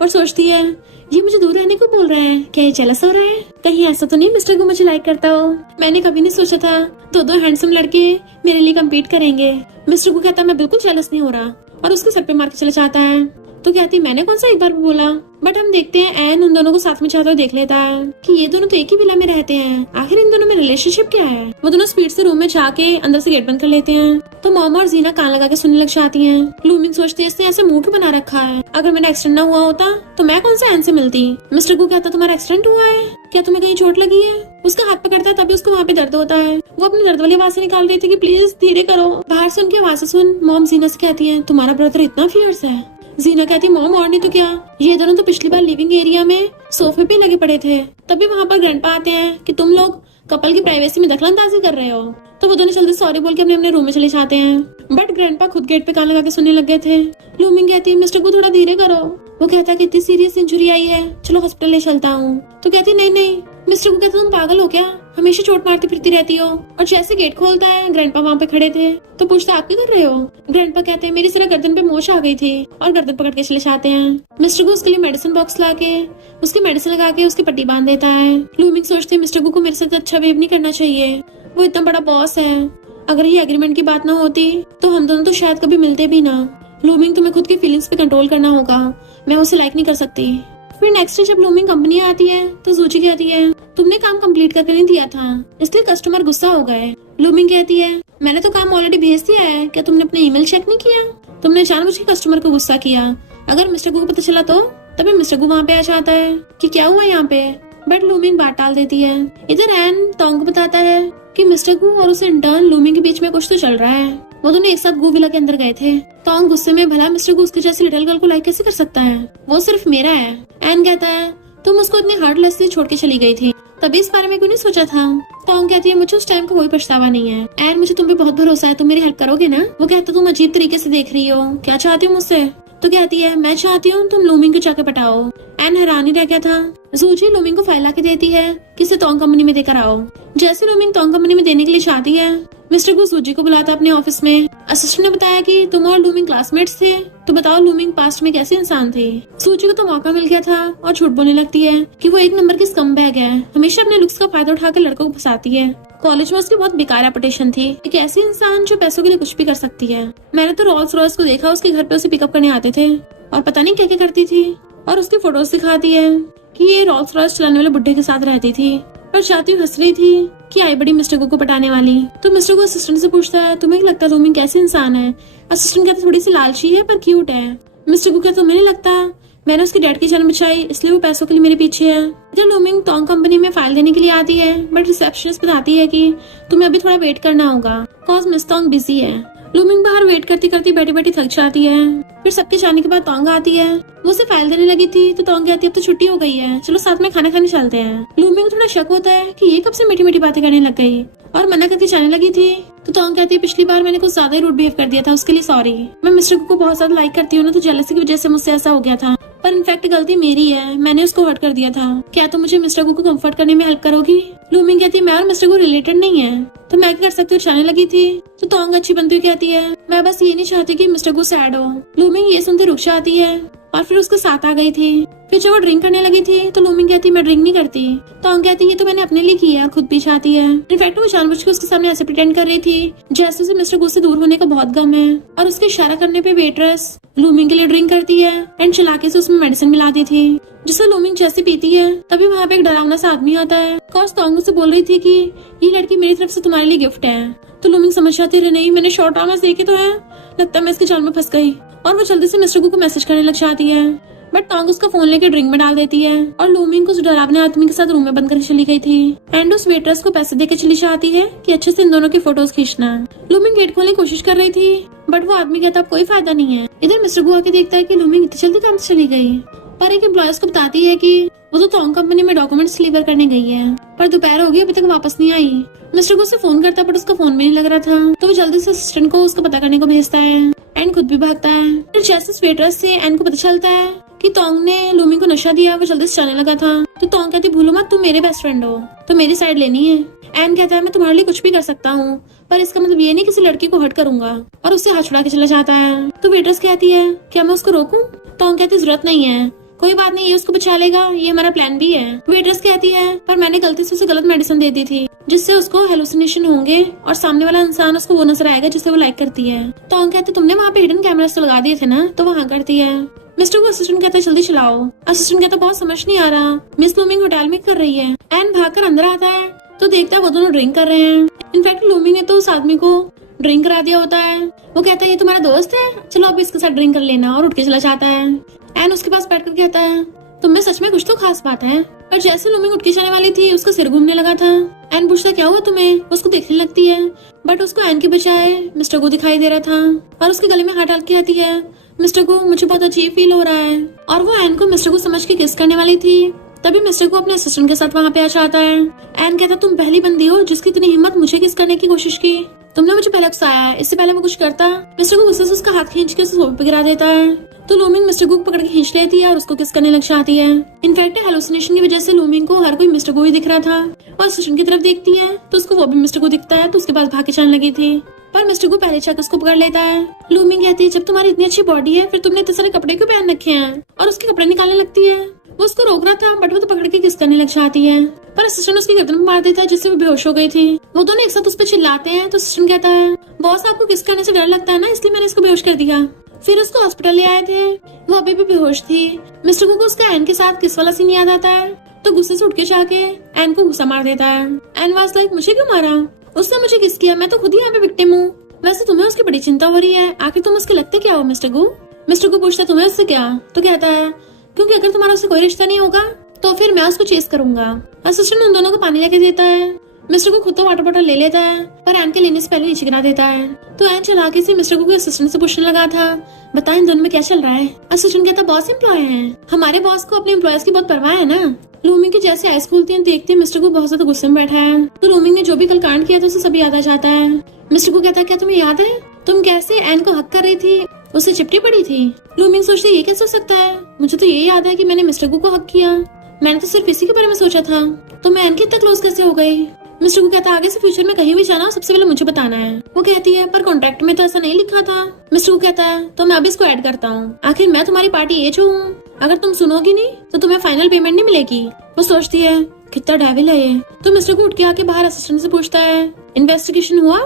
और सोचती है ये मुझे दूर रहने को बोल रहा है, क्या ये जेलस हो रहा है? कहीं ऐसा तो नहीं मिस्टर गू मुझे लाइक करता हो? मैंने कभी नहीं सोचा था दो हैंडसम लड़के मेरे लिए कम्पीट करेंगे। मिस्टर गू कहता मैं बिल्कुल जेलस नहीं हो रहा, और उसके सर पे मार के चला जाता है। तो कहती मैंने कौन सा एक बार भी बोला, बट हम देखते हैं एन उन दोनों को साथ में चाहते हुए देख लेता है कि ये दोनों तो एक ही विला में रहते हैं, आखिर इन दोनों में रिलेशनशिप क्या है। वो दोनों स्पीड से रूम में जाके अंदर से गेट बंद कर लेते हैं तो मॉम और जीना कान लगा के सुनने लग जाती हैं। लूमिंग सोचती है इसने ऐसे मुंह क्यों बना रखा है, अगर मेरा एक्सीडेंट ना हुआ होता तो मैं कौन सा एन से मिलती। मिस्टर गू कहता तुम्हारा एक्सीडेंट हुआ है क्या, तुम्हें कहीं चोट लगी है? उसका हाथ पकड़ता है तभी उसको वहाँ पे दर्द होता है। वो अपनी दर्द वाली आवाज निकाल रही थी कि प्लीज धीरे करो। बाहर से उनकी आवाज सुन मॉम जीना से कहती है तुम्हारा ब्रदर इतना फियर्स है। जीना कहती मॉम और नहीं तो क्या, ये दोनों तो पिछली बार लिविंग एरिया में सोफे पे लगे पड़े थे, तभी वहाँ पर ग्रैंडपा आते हैं कि तुम लोग कपल की प्राइवेसी में दखलंदाजी कर रहे हो। तो वो दोनों जल्दी सॉरी बोल के अपने अपने रूम में चले जाते हैं, बट ग्रैंडपा खुद गेट पे कान लगा के सुनने लग गए थे। लूमिंग कहती है मिस्टर को थोड़ा धीरे करो। वो कहता है कि इतनी सीरियस इंजुरी आई है, चलो हॉस्पिटल ले चलता हूँ। तो कहती नहीं। मिस्टर को कहता तुम पागल हो क्या, हमेशा चोट मारती फिरती रहती हो। और जैसे गेट खोलता है ग्रैंडपा वहाँ पे खड़े थे तो पूछता आप क्या कर रहे हो। ग्रैंडपा कहते हैं मेरी सिर्फ गर्दन पे मोच आ गई थी, और गर्दन पकड़ के चले जाते हैं। मिस्टर को उसके लिए मेडिसिन बॉक्स ला के उसकी मेडिसिन लगा के उसकी पट्टी बांध देता है। लूमिंग सोचते है मिस्टर को मेरे साथ अच्छा बिहेव नहीं करना चाहिए, वो इतना बड़ा बॉस है, अगर ये एग्रीमेंट की बात ना होती तो हम दोनों तो शायद कभी मिलते भी ना। लूमिंग तुम्हें खुद की फीलिंग्स पे कंट्रोल करना होगा, मैं उसे लाइक नहीं कर सकती। फिर नेक्स्ट डे जब लूमिंग कंपनी आती है तो सूची कहती है तुमने काम कंप्लीट करके नहीं दिया था इसलिए कस्टमर गुस्सा हो गए। लूमिंग कहती है मैंने तो काम ऑलरेडी भेज दिया है, क्या तुमने अपने ईमेल चेक नहीं किया? तुमने जानबूझ के कस्टमर को गुस्सा किया। अगर मिस्टर गू को पता चला तो तभी मिस्टर गू वहाँ पे आ जाता है कि क्या हुआ यहाँ पे, बट लूमिंग बात टाल देती है। इधर एन टोंग को बताता है कि मिस्टर गू और उसे इंटर्न लूमिंग के बीच में कुछ तो चल रहा है। वो दोनों एक साथ गू विला के अंदर गए थे। टोंग गुस्से में भला मिस्टर गू उसके जैसी लिटिल गर्ल को लाइक कैसे कर सकता है, वो सिर्फ मेरा है। एन कहता है तुम उसको इतने हार्टलेसली छोड़ के चली गई थी, तभी इस बारे में क्यों नहीं सोचा था। टोंग कहती है मुझे उस टाइम का कोई पछतावा नहीं है। एन मुझे तुम पे बहुत भरोसा है, तुम मेरी हेल्प करोगे ना? वो कहता तुम अजीब तरीके से देख रही हो, क्या चाहती हो मुझसे? तो कहती है मैं चाहती हूँ तुम लूमिंग को जाके पटाओ। एन हैरानी रह गया था। जूजी लूमिंग को फाइल लाके देती है कि इसे टोंग कंपनी में देकर आओ। जैसे लूमिंग टोंग कंपनी में देने के लिए चाहती है मिस्टर को सूजी को बुलाता अपने ऑफिस में। असिस्टेंट ने बताया कि तुम और लूमिंग क्लासमेट्स थे, तो बताओ लूमिंग पास्ट में कैसे इंसान थी। सूजी को तो मौका मिल गया था और झूठ बोलने लगती है कि वो एक नंबर की स्कम्बैग है, हमेशा अपने लुक्स का फायदा उठाकर लड़कों को फंसाती है। कॉलेज में उसकी बहुत बेकार रेपुटेशन थी, एक ऐसी इंसान जो पैसों के लिए कुछ भी कर सकती है। मैंने तो रोल्स रॉयस को देखा, उसके घर पे उसे पिकअप करने आते थे और पता नहीं क्या क्या करती थी, और उसकी फोटोज दिखाती है कि ये रोल्स रॉयस चलाने वाले बुड्ढे के साथ रहती थी। और चाहती हूँ हंस रही थी कि आई बड़ी मिस्टर को पटाने वाली। तो मिस्टर को असिस्टेंट से पूछता है तुम्हें लगता है लूमिंग कैसे इंसान है? असिस्टेंट कहता थोड़ी सी लालची है पर क्यूट है। मिस्टर को कहता तुम्हें नहीं लगता मैंने उसके डैड की जान बचाई इसलिए वो पैसों के लिए मेरे पीछे है। जब लूमिंग टोंग कंपनी में फाइल देने के लिए आती है बट रिसेप्शनिस्ट बताती है कि तुम्हें अभी थोड़ा वेट करना होगा कॉज मिस टोंग बिजी है। लूमिंग बाहर वेट करती करती बैठी बैठी थक जाती है। फिर सबके जाने के बाद टोंग आती है, वो उसे फाइल देने लगी थी तो टोंग कहती है अब तो छुट्टी हो गई है, चलो साथ में खाना खाने चलते हैं। लूमिंग को थोड़ा शक होता है कि ये कब से मीठी मीठी बातें करने लग गई और मना करके जाने लगी थी। तो टोंग कहती है पिछली बार मैंने कुछ ज्यादा ही रूड बिहेव कर दिया था, उसके लिए सॉरी। मैं मिस्टर को बहुत ज्यादा लाइक करती हूँ ना, तो जेलसी की वजह से मुझसे ऐसा हो गया था। पर इनफैक्ट गलती मेरी है, मैंने उसको हर्ट कर दिया था। क्या तुम मुझे मिस्टर गू को कंफर्ट करने में हेल्प करोगी? लूमिंग कहती है मैं और मिस्टर गू रिलेटेड नहीं है, तो मैं क्या कर सकती हूँ? चाहने लगी थी। तो तोंग अच्छी बनती हुई कहती है मैं बस ये नहीं चाहती कि मिस्टर गू सैड हो। लूमिंग ये सुनते रुक जाती है और फिर उसके साथ आ गई थी। फिर जब वो ड्रिंक करने लगी थी तो लूमिंग कहती मैं ड्रिंक नहीं करती। तोंग कहती ये तो मैंने अपने लिए किया, खुद भी चाहती है। इनफैक्ट वो जानबूझ के उसके सामने ऐसे प्रिटेंड कर रही थी जैसे उसे मिस्टर गू से दूर होने का बहुत गम है। और उसके इशारा करने पे वेट्रेस लूमिंग के लिए ड्रिंक करती है एंड चलाके से उसमें मेडिसिन मिलाती थी, जिसे लूमिंग जैसे पीती है तभी वहाँ पे एक डरावना सा आदमी आता है। कॉज तोंग से बोल रही थी कि ये लड़की मेरी तरफ से तुम्हारे लिए गिफ्ट है। तो लूमिंग समझ जाती है नहीं, मैंने शॉर्ट ड्रामास देखे तो है, लगता है मैं इसके जाल में फंस गई। और वो जल्दी से मिस्टर गू को मैसेज करने लग जाती है, बट तोंग उसका फोन लेके ड्रिंक में डाल देती है और लूमिंग को उस डरावने आदमी के साथ रूम में बंद करके चली गई थी। एंड उस वेट्रेस को पैसे देके चली जाती है कि अच्छे से इन दोनों की फोटोज खींचना। लूमिंग गेट खोलने की कोशिश कर रही थी, बट वो आदमी कहता अब कोई फायदा नहीं है। इधर मिस्टर गू आके देखता है कि लूमिंग इतनी जल्दी काम से चली गई, पर एक एम्प्लॉयज को बताती है कि वो तो तोंग कंपनी में डॉक्यूमेंट्स डिलीवर करने गई है, पर दोपहर हो गई अभी तक वापस नहीं आई। मिस्टर गू से फोन करता बट उसका फोन भी नहीं लग रहा था, तो वो जल्दी से असिस्टेंट को उसका पता करने को भेजता है एंड खुद भी भागता है। फिर जैसे वेट्रेस से एन को पता चलता है कि तोंग ने लूमिंग को नशा दिया, वो जल्दी से चलने लगा था। तो तोंग कहती भूलो मत तुम मेरे बेस्ट फ्रेंड हो, तो मेरी साइड लेनी है। एन कहता है मैं तुम्हारे लिए कुछ भी कर सकता हूँ, पर इसका मतलब ये नहीं किसी लड़की को हर्ट करूंगा, और उससे हाथ छुड़ा के चला जाता है। तो वेट्रेस कहती है क्या मैं उसको रोकूं? तोंग कहती जरूरत नहीं है, कोई बात नहीं, ये उसको बचा लेगा, ये हमारा प्लान भी है। वेट्रेस कहती है पर मैंने गलती से उसे गलत मेडिसिन दे दी थी, जिससे उसको हेलुसिनेशन होंगे और सामने वाला इंसान उसको वो नजर आएगा जिसे वो लाइक करती है। तोंग कहती तुमने वहाँ पे हिडन कैमरास तो लगा दिए थे ना, तो वहाँ करती है। मिस्टर को असिस्टेंट कहता है जल्दी चलाओ। असिस्टेंट कहता बहुत समझ नहीं आ रहा, मिस लूमिंग होटल में कर रही है। एन भागकर अंदर आता है तो देखता है वो दोनों ड्रिंक कर रहे हैं। इनफैक्ट लूमिंग ने तो उस आदमी को ड्रिंक करा दिया होता है। वो कहता है ये तुम्हारा दोस्त है, चलो अब इसके साथ ड्रिंक कर लेना, और उठ के चला जाता है। एन उसके पास बैठकर कहता है तुम में सच में कुछ तो खास बात है। और जैसे लूमिंग उठ के जाने वाली थी उसका सिर घूमने लगा था। एन पूछता क्या हुआ तुम्हें, उसको देखने लगती है, बट उसको एन के बजाय मिस्टर गू दिखाई दे रहा था और उसके गले में हाथ डाल के आती है मिस्टर गू मुझे बहुत अजीब फील हो रहा है। और वो एन को मिस्टर गू समझ के किस करने वाली थी, तभी मिस्टर को अपने असिस्टेंट के साथ वहाँ पे आ जाता है। एन कहता तुम पहली बंदी हो जिसकी इतनी हिम्मत मुझे किस करने की कोशिश की, तुमने मुझे पहले उकसाया है, इससे पहले मैं कुछ करता। मिस्टर को गुस्से से उसका हाथ खींच के उसे सोफे पे गिरा देता है। तो लूमिंग मिस्टर गू को पकड़ के खींच लेती है और उसको किस करने लग जाती है। इनफैक्ट हेलुसिनेशन की वजह से लूमिंग को हर कोई मिस्टर गू ही दिख रहा था, और असिस्टेंट की तरफ देखती है तो उसको वो भी मिस्टर गू दिखता है, तो उसके पास भाग के चलने लगी थी, पर मिस्टर गू पहले जाकर उसको पकड़ लेता है। लूमिंग कहती है जब तुम्हारी इतनी अच्छी बॉडी है फिर तुमने इतने सारे कपड़े क्यों पहन रखे हैं, और उसके कपड़े निकालने लगती है। वो उसको रोक रहा था बट वो तो पकड़ के किस करने लग जाती है, पर असिस्टेंट उसकी गर्दन में मार देता है जिससे वो बेहोश हो गई थी। वो दोनों एक साथ उस पर चिल्लाते हैं तो असिस्टेंट कहता है बॉस आपको किस करने से डर लगता है ना, इसलिए मैंने इसको बेहोश कर दिया। फिर उसको हॉस्पिटल ले आए थे, वो अभी भी बेहोश थी। मिस्टर गू को उसका एन के साथ किस वाला सीन याद आता है, तो गुस्से से उठ के जाके एन को गुस्सा मार देता है। एन वाज लाइक मुझे क्यों मारा, उसने मुझे किस किया, मैं तो खुद ही यहाँ पे विक्टिम हूँ। वैसे तुम्हें उसकी बड़ी चिंता हो रही है, आखिर तुम उसके लगते क्या हो मिस्टर गू? मिस्टर गू पूछता तुम्हें उससे क्या, तो कहता है क्योंकि अगर तुम्हारा उससे कोई रिश्ता नहीं होगा तो फिर मैं उसको चेस करूंगा। असिस्टेंट उन दोनों को पानी लेके देता है। मिस्टर को खुद तो वाटर बॉटल ले लेता है, पर एन के लेने से पहले नीचे गिरा देता है। तो एन चालाकी से मिस्टर को असिस्टेंट से पूछने लगा था बता इन दोनों में क्या चल रहा है। असिस्टेंट कहता बॉस एम्प्लॉय है, हमारे बॉस को अपने एम्प्लॉयज की बहुत परवाह है ना। लूमिंग की जैसे आइस खुलती है देखते हैं मिस्टर को बहुत ज्यादा गुस्से में बैठा है। तो लूमिंग ने जो भी कल कांड किया था उसे सब याद आ जाता है। मिस्टर को कहता है क्या तुम्हें याद है तुम कैसे एन को हक कर रही थी, उसे चिपटी पड़ी थी। लूमिंग सोचती ये कैसे हो सकता है, मुझे तो ये याद है कि मैंने मिस्टर गू को हक किया, मैंने तो सिर्फ इसी के बारे में सोचा था, तो मैं एन के इतना क्लोज कैसे हो गई। मिस्टर को कहता आगे से फ्यूचर में कहीं भी जाना सबसे पहले मुझे बताना है। वो कहती है पर कॉन्ट्रैक्ट में तो ऐसा नहीं लिखा था। मिस्टर को कहता है तो मैं अभी इसको ऐड करता हूँ, आखिर मैं तुम्हारी पार्टी एज हूँ, अगर तुम सुनोगी नहीं तो तुम्हें फाइनल पेमेंट नहीं मिलेगी। वो सोचती है कितना डेविल है ये। तो मिस्टर को उठ के आके बाहर असिस्टेंट से पूछता है इन्वेस्टिगेशन हुआ।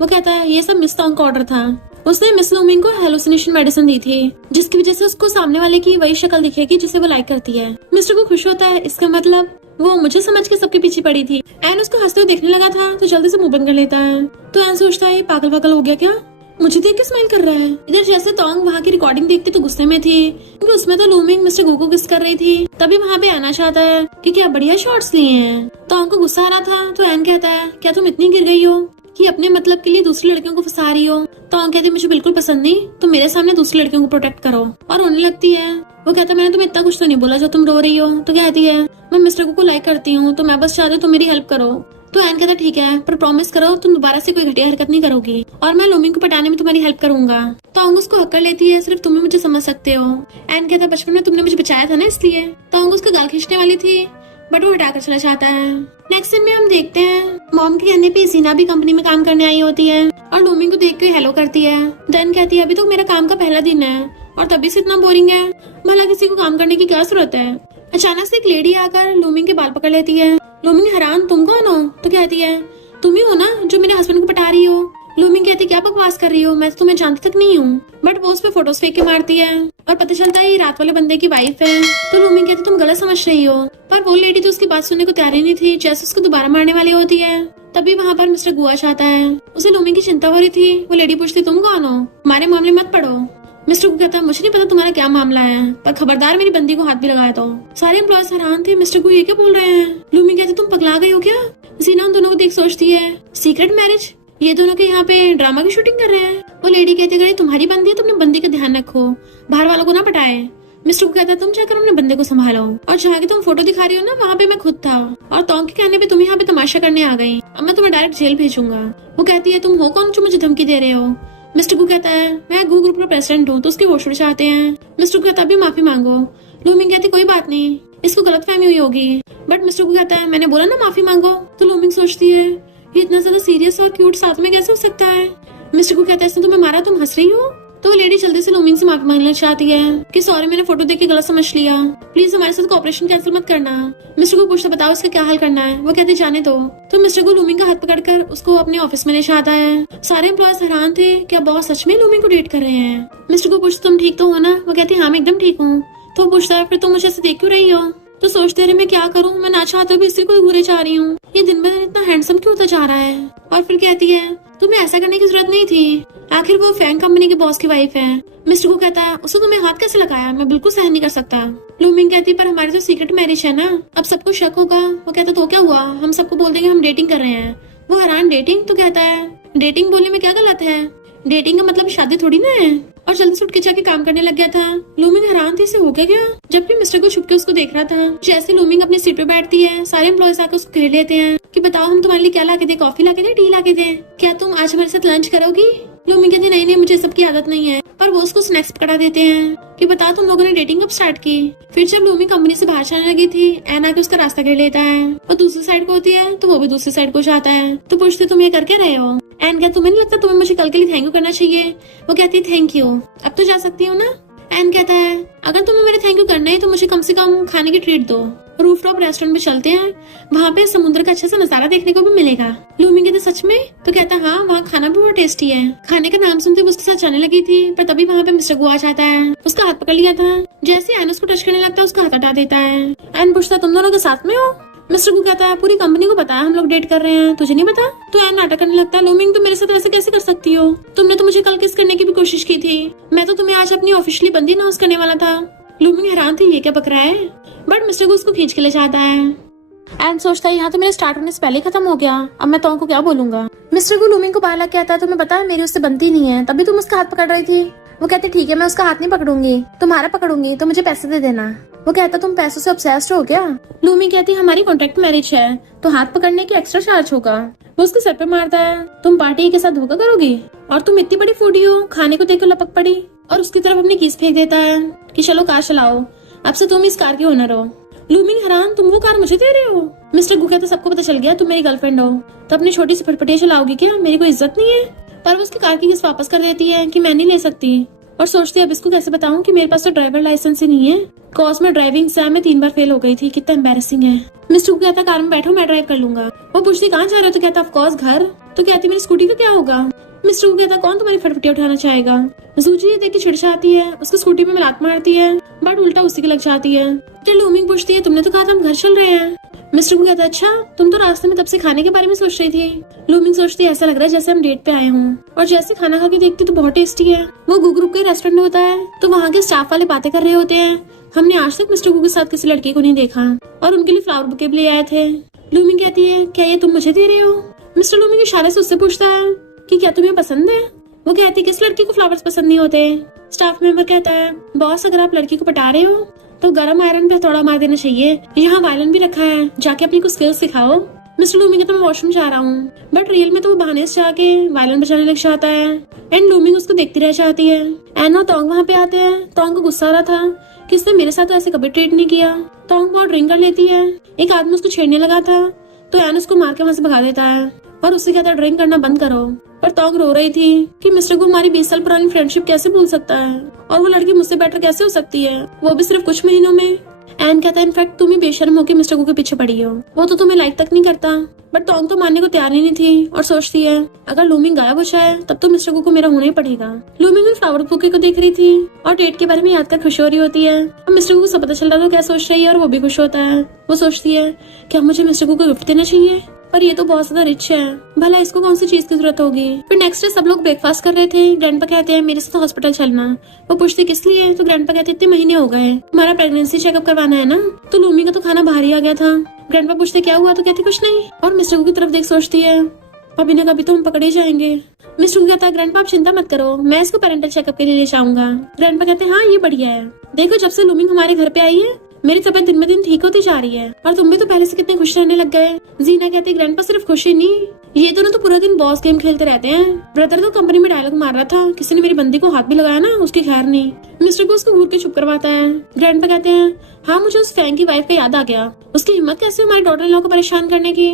वो कहता है ये सब मिस तोंग का ऑर्डर था, उसने मिस लूमिंग को हेलुसिनेशन मेडिसिन दी थी जिसकी वजह से उसको सामने वाले की वही शक्ल दिखेगी जिसे वो लाइक करती है। मिस्टर को खुश होता है, इसका मतलब वो मुझे समझ के सबके पीछे पड़ी थी। एन उसको हंसते हुए देखने लगा था तो जल्दी से मुंह बंद कर लेता है। तो एन सोचता है पागल पागल हो गया क्या, मुझे देख के स्माइल कर रहा है। इधर जैसे तोंग वहाँ की रिकॉर्डिंग देखते तो गुस्से में थी क्योंकि उसमें तो लूमिंग मिस्टर गू को किस कर रही थी। तभी वहाँ पे आना चाहता है कि क्या बढ़िया शॉट्स लिए हैं। तोंग को गुस्सा आ रहा था तो एन कहता है क्या तुम इतनी गिर गई हो कि अपने मतलब के लिए दूसरी लड़कियों को फंसा रही हो। तोंग कहती मुझे बिल्कुल पसंद नहीं, तो मेरे सामने दूसरी लड़कियों को प्रोटेक्ट करो, और रोने लगती है। वो कहता मैंने तुम्हें इतना कुछ तो नहीं बोला जो तुम रो रही हो। तो कहती है मैं मिस्टर को लाइक करती हूँ, तो मैं बस चाहती हूँ तुम मेरी हेल्प करो। तो एन कहता ठीक है, पर प्रॉमिस करो तुम दोबारा से कोई घटिया हरकत नहीं करोगी और मैं लूमिंग को पटाने में तुम्हारी हेल्प करूंगा। तोंग उसको हक कर लेती है, सिर्फ तुम ही मुझे समझ सकते हो। एन कहता बचपन में तुमने मुझे बचाया था ना, इसलिए। तोंग उसका गाल खींचने वाली थी बट वो हटाकर चला जाता है। नेक्स्ट सीन में हम देखते हैं मॉम के कहने पे सीना भी कंपनी में काम करने आई होती है और लूमिंग को देख के हेलो करती है। देन कहती है अभी तो मेरा काम का पहला दिन है और तभी से इतना बोरिंग है, भला किसी को काम करने की क्या जरूरत है। अचानक से एक लेडी आकर लूमिंग के बाल पकड़ लेती है। लूमिंग हैरान, तुम कौन हो? तो कहती है तुम ही हो ना जो मेरे हस्बैंड को पटा रही हो। लूमिंग कहती है क्या बकवास कर रही हो, मैं तो तुम्हें जानती तक नहीं हूँ। बट वो उस पे फोटोज फेंक के मारती है और पता चलता है ये रात वाले बंदे की वाइफ है। तो लूमिंग कहती तुम गलत समझ रही हो, पर वो लेडी तो उसकी बात सुनने को तैयार ही नहीं थी। जैसे उसको दोबारा मारने वाली होती है तभी वहाँ पर मिस्टर गुआश आता है। उसे लूमिंग की चिंता हो रही थी। वो लेडी पूछती तुम कौन हो, हमारे मामले मत पड़ो। मिस्टर को कहता मुझे नहीं पता तुम्हारा क्या मामला है, पर खबरदार मेरी बंदी को हाथ भी लगाया तो। सारे एम्प्लॉयज हैरान थे, मिस्टर को ये क्या बोल रहे हैं। लूमिंग कहती तुम पगला गई हो क्या। जीना उन दोनों को देख सोचती है सीक्रेट मैरिज, ये दोनों के यहाँ पे ड्रामा की शूटिंग कर रहे हैं। वो लेडी कहती है तुम्हारी बंदी है, तुमने बंदी का ध्यान रखो, बाहर वालों को ना पटाए। मिस्टर को कहता है तुम जाकर अपने बंदे को संभालो, और जहाँ की तुम फोटो दिखा रही हो ना वहाँ पे मैं खुद था और तोंग के कहने पे तुम यहाँ पे तमाशा करने आ गई। अब मैं तुम्हें डायरेक्ट जेल भेजूंगा। वो कहती है तुम हो कौन जो मुझे धमकी दे रहे हो। मिस्टर को कहता है मैं गू ग्रुप का प्रेसिडेंट हूँ, तो उसके वोट उड़ चाहते हैं। मिस्टर को कहता है अभी माफी मांगो। लूमिंग कहती कोई बात नहीं, इसको गलतफहमी हुई होगी। बट मिस्टर को कहता है मैंने बोला ना माफी मांगो। तो लूमिंग सोचती है ये इतना ज्यादा सीरियस और क्यूट साथ में कैसे हो सकता है। मिस्टर को कहता है इसने तुम्हें मारा, तुम हंस रही हो। तो वो लेडी जल्दी से लूमिंग से माफी मांगना चाहती है कि सॉरी मैंने फोटो देख के गलत समझ लिया, प्लीज हमारे साथ ऑपरेशन कैंसिल मत करना। मिस्टर को पूछता बताओ इसका क्या हल करना है। वो कहते जाने दो। तो मिस्टर को लूमिंग का हाथ पकड़कर उसको अपने ऑफिस में ले जाता है। सारे एम्प्लॉयज हैरान थे, क्या बॉस सच में लूमिंग को डेट कर रहे हैं। मिस्टर को पूछता तुम ठीक तो हो ना। वो कहती हाँ मैं एकदम ठीक हूँ। तो वो पूछता है फिर तुम मुझे ऐसे देख क्यों रही हो। तो सोचते रहे मैं क्या करूँ, मैं ना चाहते भी इसी को घूरे जा रही हूँ, ये दिन ब दिन इतना हैंडसम क्यों होता जा रहा है। और फिर कहती है तुम्हें ऐसा करने की जरूरत नहीं थी, आखिर वो फैंग कंपनी के बॉस की वाइफ है। मिस्टर को कहता है उसे तुम्हें हाथ कैसे लगाया, मैं बिल्कुल सहन नहीं कर सकता। लूमिंग कहती पर हमारी तो सीक्रेट मैरिज है ना, अब सबको शक होगा। वो कहता तो क्या हुआ, हम सबको बोल देंगे हम डेटिंग कर रहे हैं। वो हैरान डेटिंग। तो कहता है डेटिंग बोलने में क्या गलत है, डेटिंग का मतलब शादी थोड़ी ना है। और जल्दी से उठ के जाके काम करने लग गया था। लूमिंग हैरान थी इसे हो गया, जबकि मिस्टर को छुप के उसको देख रहा था। जैसे लूमिंग अपनी सीट पे बैठती है सारे एम्प्लॉयज आकर उसको घेर लेते हैं कि बताओ हम तुम्हारे लिए क्या ला के दे, कॉफी ला के दे, टी ला के दे, क्या तुम आज हमारे साथ लंच करोगी। लूमिंग कहती नहीं मुझे सबकी आदत नहीं है। पर वो उसको स्नैक्स पकड़ा देते हैं कि बता तुम लोगों ने डेटिंग कब स्टार्ट की। फिर जब लूमिंग कंपनी से बाहर जाने लगी थी एन आके उसका रास्ता घेर लेता है। वो दूसरी साइड को होती है तो वो भी दूसरी साइड को जाता है। तो पूछते तुम ये करके रहे हो। एन क्या तुम्हें नहीं लगता तुम्हें मुझे कल के लिए थैंक यू करना चाहिए। वो कहती है थैंक यू, अब तो जा सकती हूँ ना। एन कहता है अगर तुम्हें मेरे थैंक यू करना है तो मुझे कम से कम खाने की ट्रीट दो। रूफटॉप रेस्टोरेंट में चलते हैं, वहाँ पे समुद्र का अच्छा सा नजारा देखने को भी मिलेगा। लूमिंग कहते सच में। तो कहता हाँ वहाँ खाना भी बहुत टेस्टी है। खाने का नाम सुनते वो उसके साथ जाने लगी थी, पर तभी वहाँ पे मिस्टर गुआ आता है। उसका हाथ पकड़ लिया था। जैसे एन उसको टच करने लगता है उसका हाथ हटा देता है। एन पूछता तुम दोनों के साथ में हो। मिस्टर को कहता है पूरी कंपनी को पता है हम लोग डेट कर रहे हैं, तुझे नहीं पता। तो एन नाटक करने लगता है लूमिंग तुम मेरे साथ ऐसे कैसे कर सकती हो, तुमने तो मुझे कल किस करने की भी कोशिश की थी, मैं तो तुम्हें आज अपनी ऑफिशियली बंदी अनाउंस करने वाला था। लूमिंग हैरान थी ये क्या बक रहा है, बट मिस्टर को उसको खींच के ले जाता है। एन सोचता है यहाँ तो मेरे स्टार्ट होने से पहले खत्म हो गया, अब मैं तो को क्या बोलूंगा। मिस्टर को लूमिंग को बाहर ला के आता है तुम्हें पता है मेरी उससे बनती नहीं है, तभी तुम उसका हाथ पकड़ रही थी। वो कहते ठीक है मैं उसका हाथ नहीं पकड़ूंगी, तुम्हारा पकड़ूंगी, तो मुझे पैसे दे देना। वो कहता तुम पैसों से ऑब्सेस्ड हो क्या। लूमिंग कहती हमारी कॉन्ट्रैक्ट मैरिज है तो हाथ पकड़ने के एक्स्ट्रा चार्ज होगा। वो उसके सर पे मारता है तुम पार्टी के साथ धोखा करोगी, और तुम इतनी बड़ी फूडी हो, खाने को देखकर लपक पड़ी। और उसकी तरफ अपनी कीस फेंक देता है कि चलो कार चलाओ, अब से तुम इस कार के ओनर हो। लूमिंग हैरान तुम वो कार मुझे दे रहे हो। मिस्टर गु कहता सबको पता चल गया तुम मेरी गर्लफ्रेंड हो, तो अपनी छोटी सी फटफटिया चलाओगी क्या, मेरी कोई इज्जत नहीं है। पर वो उसकी कार की कीस वापस कर देती है कि मैं नहीं ले सकती, और सोचती है अब इसको कैसे बताऊं कि मेरे पास तो ड्राइवर लाइसेंस ही नहीं है। कॉस में ड्राइविंग एग्जाम में 3 बार फेल हो गई थी, कितना एम्बैरेसिंग है। मिस्टर को कहता कार में बैठो मैं ड्राइव कर लूंगा। वो पूछती कहाँ जा रहे हो, तो कहता ऑफ कोर्स घर। तो कहती मेरी स्कूटी का क्या होगा। मिस्टर को कहता कौन तुम्हारी फटफटिया उठाना चाहेगा। सूजी ये देख के छिड़छाती है, उसको स्कूटी में लात मारती है, बट उल्टा उसी के लग जाती है। तो लूमिंग पूछती है तुमने तो कहा था हम घर चल रहे हैं। मिस्टर को कहता अच्छा तुम तो रास्ते में तब से खाने के बारे में सोच रही थी। लूमिंग सोचती है ऐसा लग रहा है जैसे हम डेट पे आए हों, और जैसे खाना खा के देखती तो बहुत टेस्टी है। वो गु ग्रुप के रेस्टोरेंट होता है तो वहाँ के स्टाफ वाले बातें कर रहे होते हैं, हमने आज तक मिस्टर गु के साथ किसी लड़के को नहीं देखा, और उनके लिए फ्लावर बुके भी ले आए थे। लूमिंग कहती है क्या ये तुम मुझे दे रहे हो। मिस्टर लूमिंग इशारे से उससे पूछता है कि क्या तुम्हें पसंद है। वो कहती किस लड़की को फ्लावर्स पसंद नहीं होते। स्टाफ मेंबर कहता है बॉस अगर आप लड़की को पटा रहे हो तो गरम आयरन पे थोड़ा मार देना चाहिए, यहाँ वायलिन भी रखा है, जाके अपनी कुछ स्किल्स सिखाओ। मिस्टर लूमिंग कहता मैं वॉशरूम जा रहा हूँ, बट रियल में तो वो बहाने से जाके वायलिन बजाने लग जाता है एंड लूमिंग उसको देखती रह जाती है। एन और तोंग वहाँ पे आते हैं। तोंग को गुस्सा आ रहा था कि इसने मेरे साथ तो ऐसे कभी ट्रीट नहीं किया। तोंग बहुत ड्रिंक कर लेती है। एक आदमी उसको छेड़ने लगा था तो एन उसको मार के वहाँ से भगा देता है और उससे कहता है ड्रिंक करना बंद करो। पर तोंग रो रही थी कि मिस्टर को हमारी 20 साल पुरानी फ्रेंडशिप कैसे भूल सकता है और वो लड़की मुझसे बेटर कैसे हो सकती है, वो भी सिर्फ कुछ महीनों में। एन कहता है इनफैक्ट तुम ही बेशर्म होकर मिस्टर गू के पीछे पड़ी हो, वो तो तुम्हें लाइक तक नहीं करता। बट तोंग तो मानने को तैयार ही नहीं थी और सोचती है अगर लूमिंग गायब हो जाए तब तो मिस्टर गू को मेरा होना ही पड़ेगा। लूमिंग भी फ्लावर बुके को देख रही थी और डेट के बारे में याद कर खुश हो रही होती है। अब मिस्टर गू को सब पता चल रहा था क्या सोच रही है और वो भी खुश होता है। वो सोचती है क्या मुझे मिस्टर गू को गिफ्ट देना चाहिए, पर ये तो बहुत ज्यादा रिच है, भला इसको कौन सी चीज की जरूरत होगी। फिर नेक्स्ट डे सब लोग ब्रेकफास्ट कर रहे थे। ग्रैंडपा कहते हैं मेरे साथ हॉस्पिटल चलना। वो पूछती किस लिए, तो ग्रैंडपा कहते इतने महीने हो गए, हमारा प्रेगनेंसी चेकअप करवाना है ना। तो लूमी का तो खाना बाहर ही आ गया था। ग्रैंडपा पूछते क्या हुआ, तो कहती कुछ नहीं और मिस्टर गू की तरफ देख सोचती है अभी ना कभी तो हम पकड़े जाएंगे। मिस्टर गू कहता है ग्रैंडपा आप चिंता मत करो, मैं इसको पेरेंटल चेकअप के लिए ले जाऊंगा। ग्रैंडपा कहते हैं हाँ ये बढ़िया है, देखो जब से लूमिंग हमारे घर पे आई है मेरी तबीयत दिन में दिन ठीक होती जा रही है और तुम भी तो पहले से कितने खुश रहने लग गए। जीना कहती ग्रैंडपा सिर्फ खुशी नहीं, ये दोनों तो पूरा दिन बॉस गेम खेलते रहते हैं। ब्रदर तो कंपनी में डायलॉग मार रहा था किसी ने मेरी बंदी को हाथ भी लगाया ना उसकी खैर नहीं। मिस्टर को उसको घूर के चुप करवाता है। ग्रैंडपा कहते हैं हाँ मुझे उस फैंग की वाइफ का याद आ गया, उसकी हिम्मत कैसे हमारी डॉटर इन लॉ को परेशान करने की।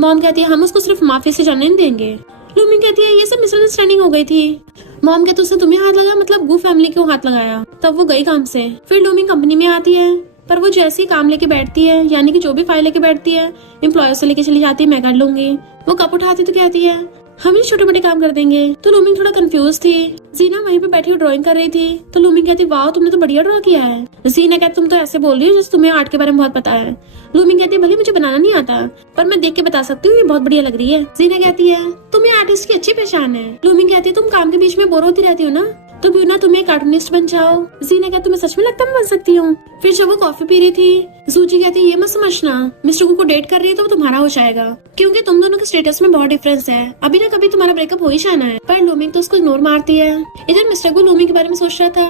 मॉम कहती है हम उसको सिर्फ माफी से जाने नहीं देंगे। लूमिंग कहती है ये सब मिसअंडरस्टैंडिंग हो गई थी। मॉम कहते उसने तुम्हें हाथ लगाया मतलब गू फैमिली को हाथ लगाया। तब वो गई काम से। फिर लूमिंग कंपनी में आती है पर वो जैसे ही काम लेके बैठती है यानी कि जो भी फाइल लेके बैठती है एम्प्लॉयर से लेके चली जाती है मैं कर लूंगी। वो कप उठाती तो कहती है हम ही छोटे मोटे काम कर देंगे। तो लूमिंग थोड़ा कंफ्यूज थी। जीना वहीं पे बैठी ड्राइंग कर रही थी तो लूमिंग कहती वाह तुमने तो बढ़िया ड्रॉ किया है। जीना कहती तुम तो ऐसे बोल रही हो जैसे तुम्हें आर्ट के बारे में बहुत पता है। लूमिंग कहती है भले मुझे बनाना नहीं आता पर मैं देख के बता सकती हूँ ये बहुत बढ़िया लग रही है। जीना कहती है तुम्हें आर्टिस्ट की अच्छी पहचान है। लूमिंग कहती है तुम काम के बीच में बोर होती रहती हो ना, तो क्यों ना तुम्हें कार्टूनिस्ट बन जाओ। जीना कहती तुम्हें सच में लगता मैं बन सकती हूँ। फिर जब वो कॉफी पी रही थी जूजी कहती ये मत समझना मिस्टर गू को डेट कर रही है तो वो तुम्हारा हो जाएगा क्योंकि तुम दोनों के स्टेटस में बहुत डिफरेंस है, अभी ना कभी तुम्हारा ब्रेकअप हो ही जाना है। पर लूमिंग तो उसको इग्नोर मारती है। इधर मिस्टर गू लूमिंग के बारे में सोच रहा था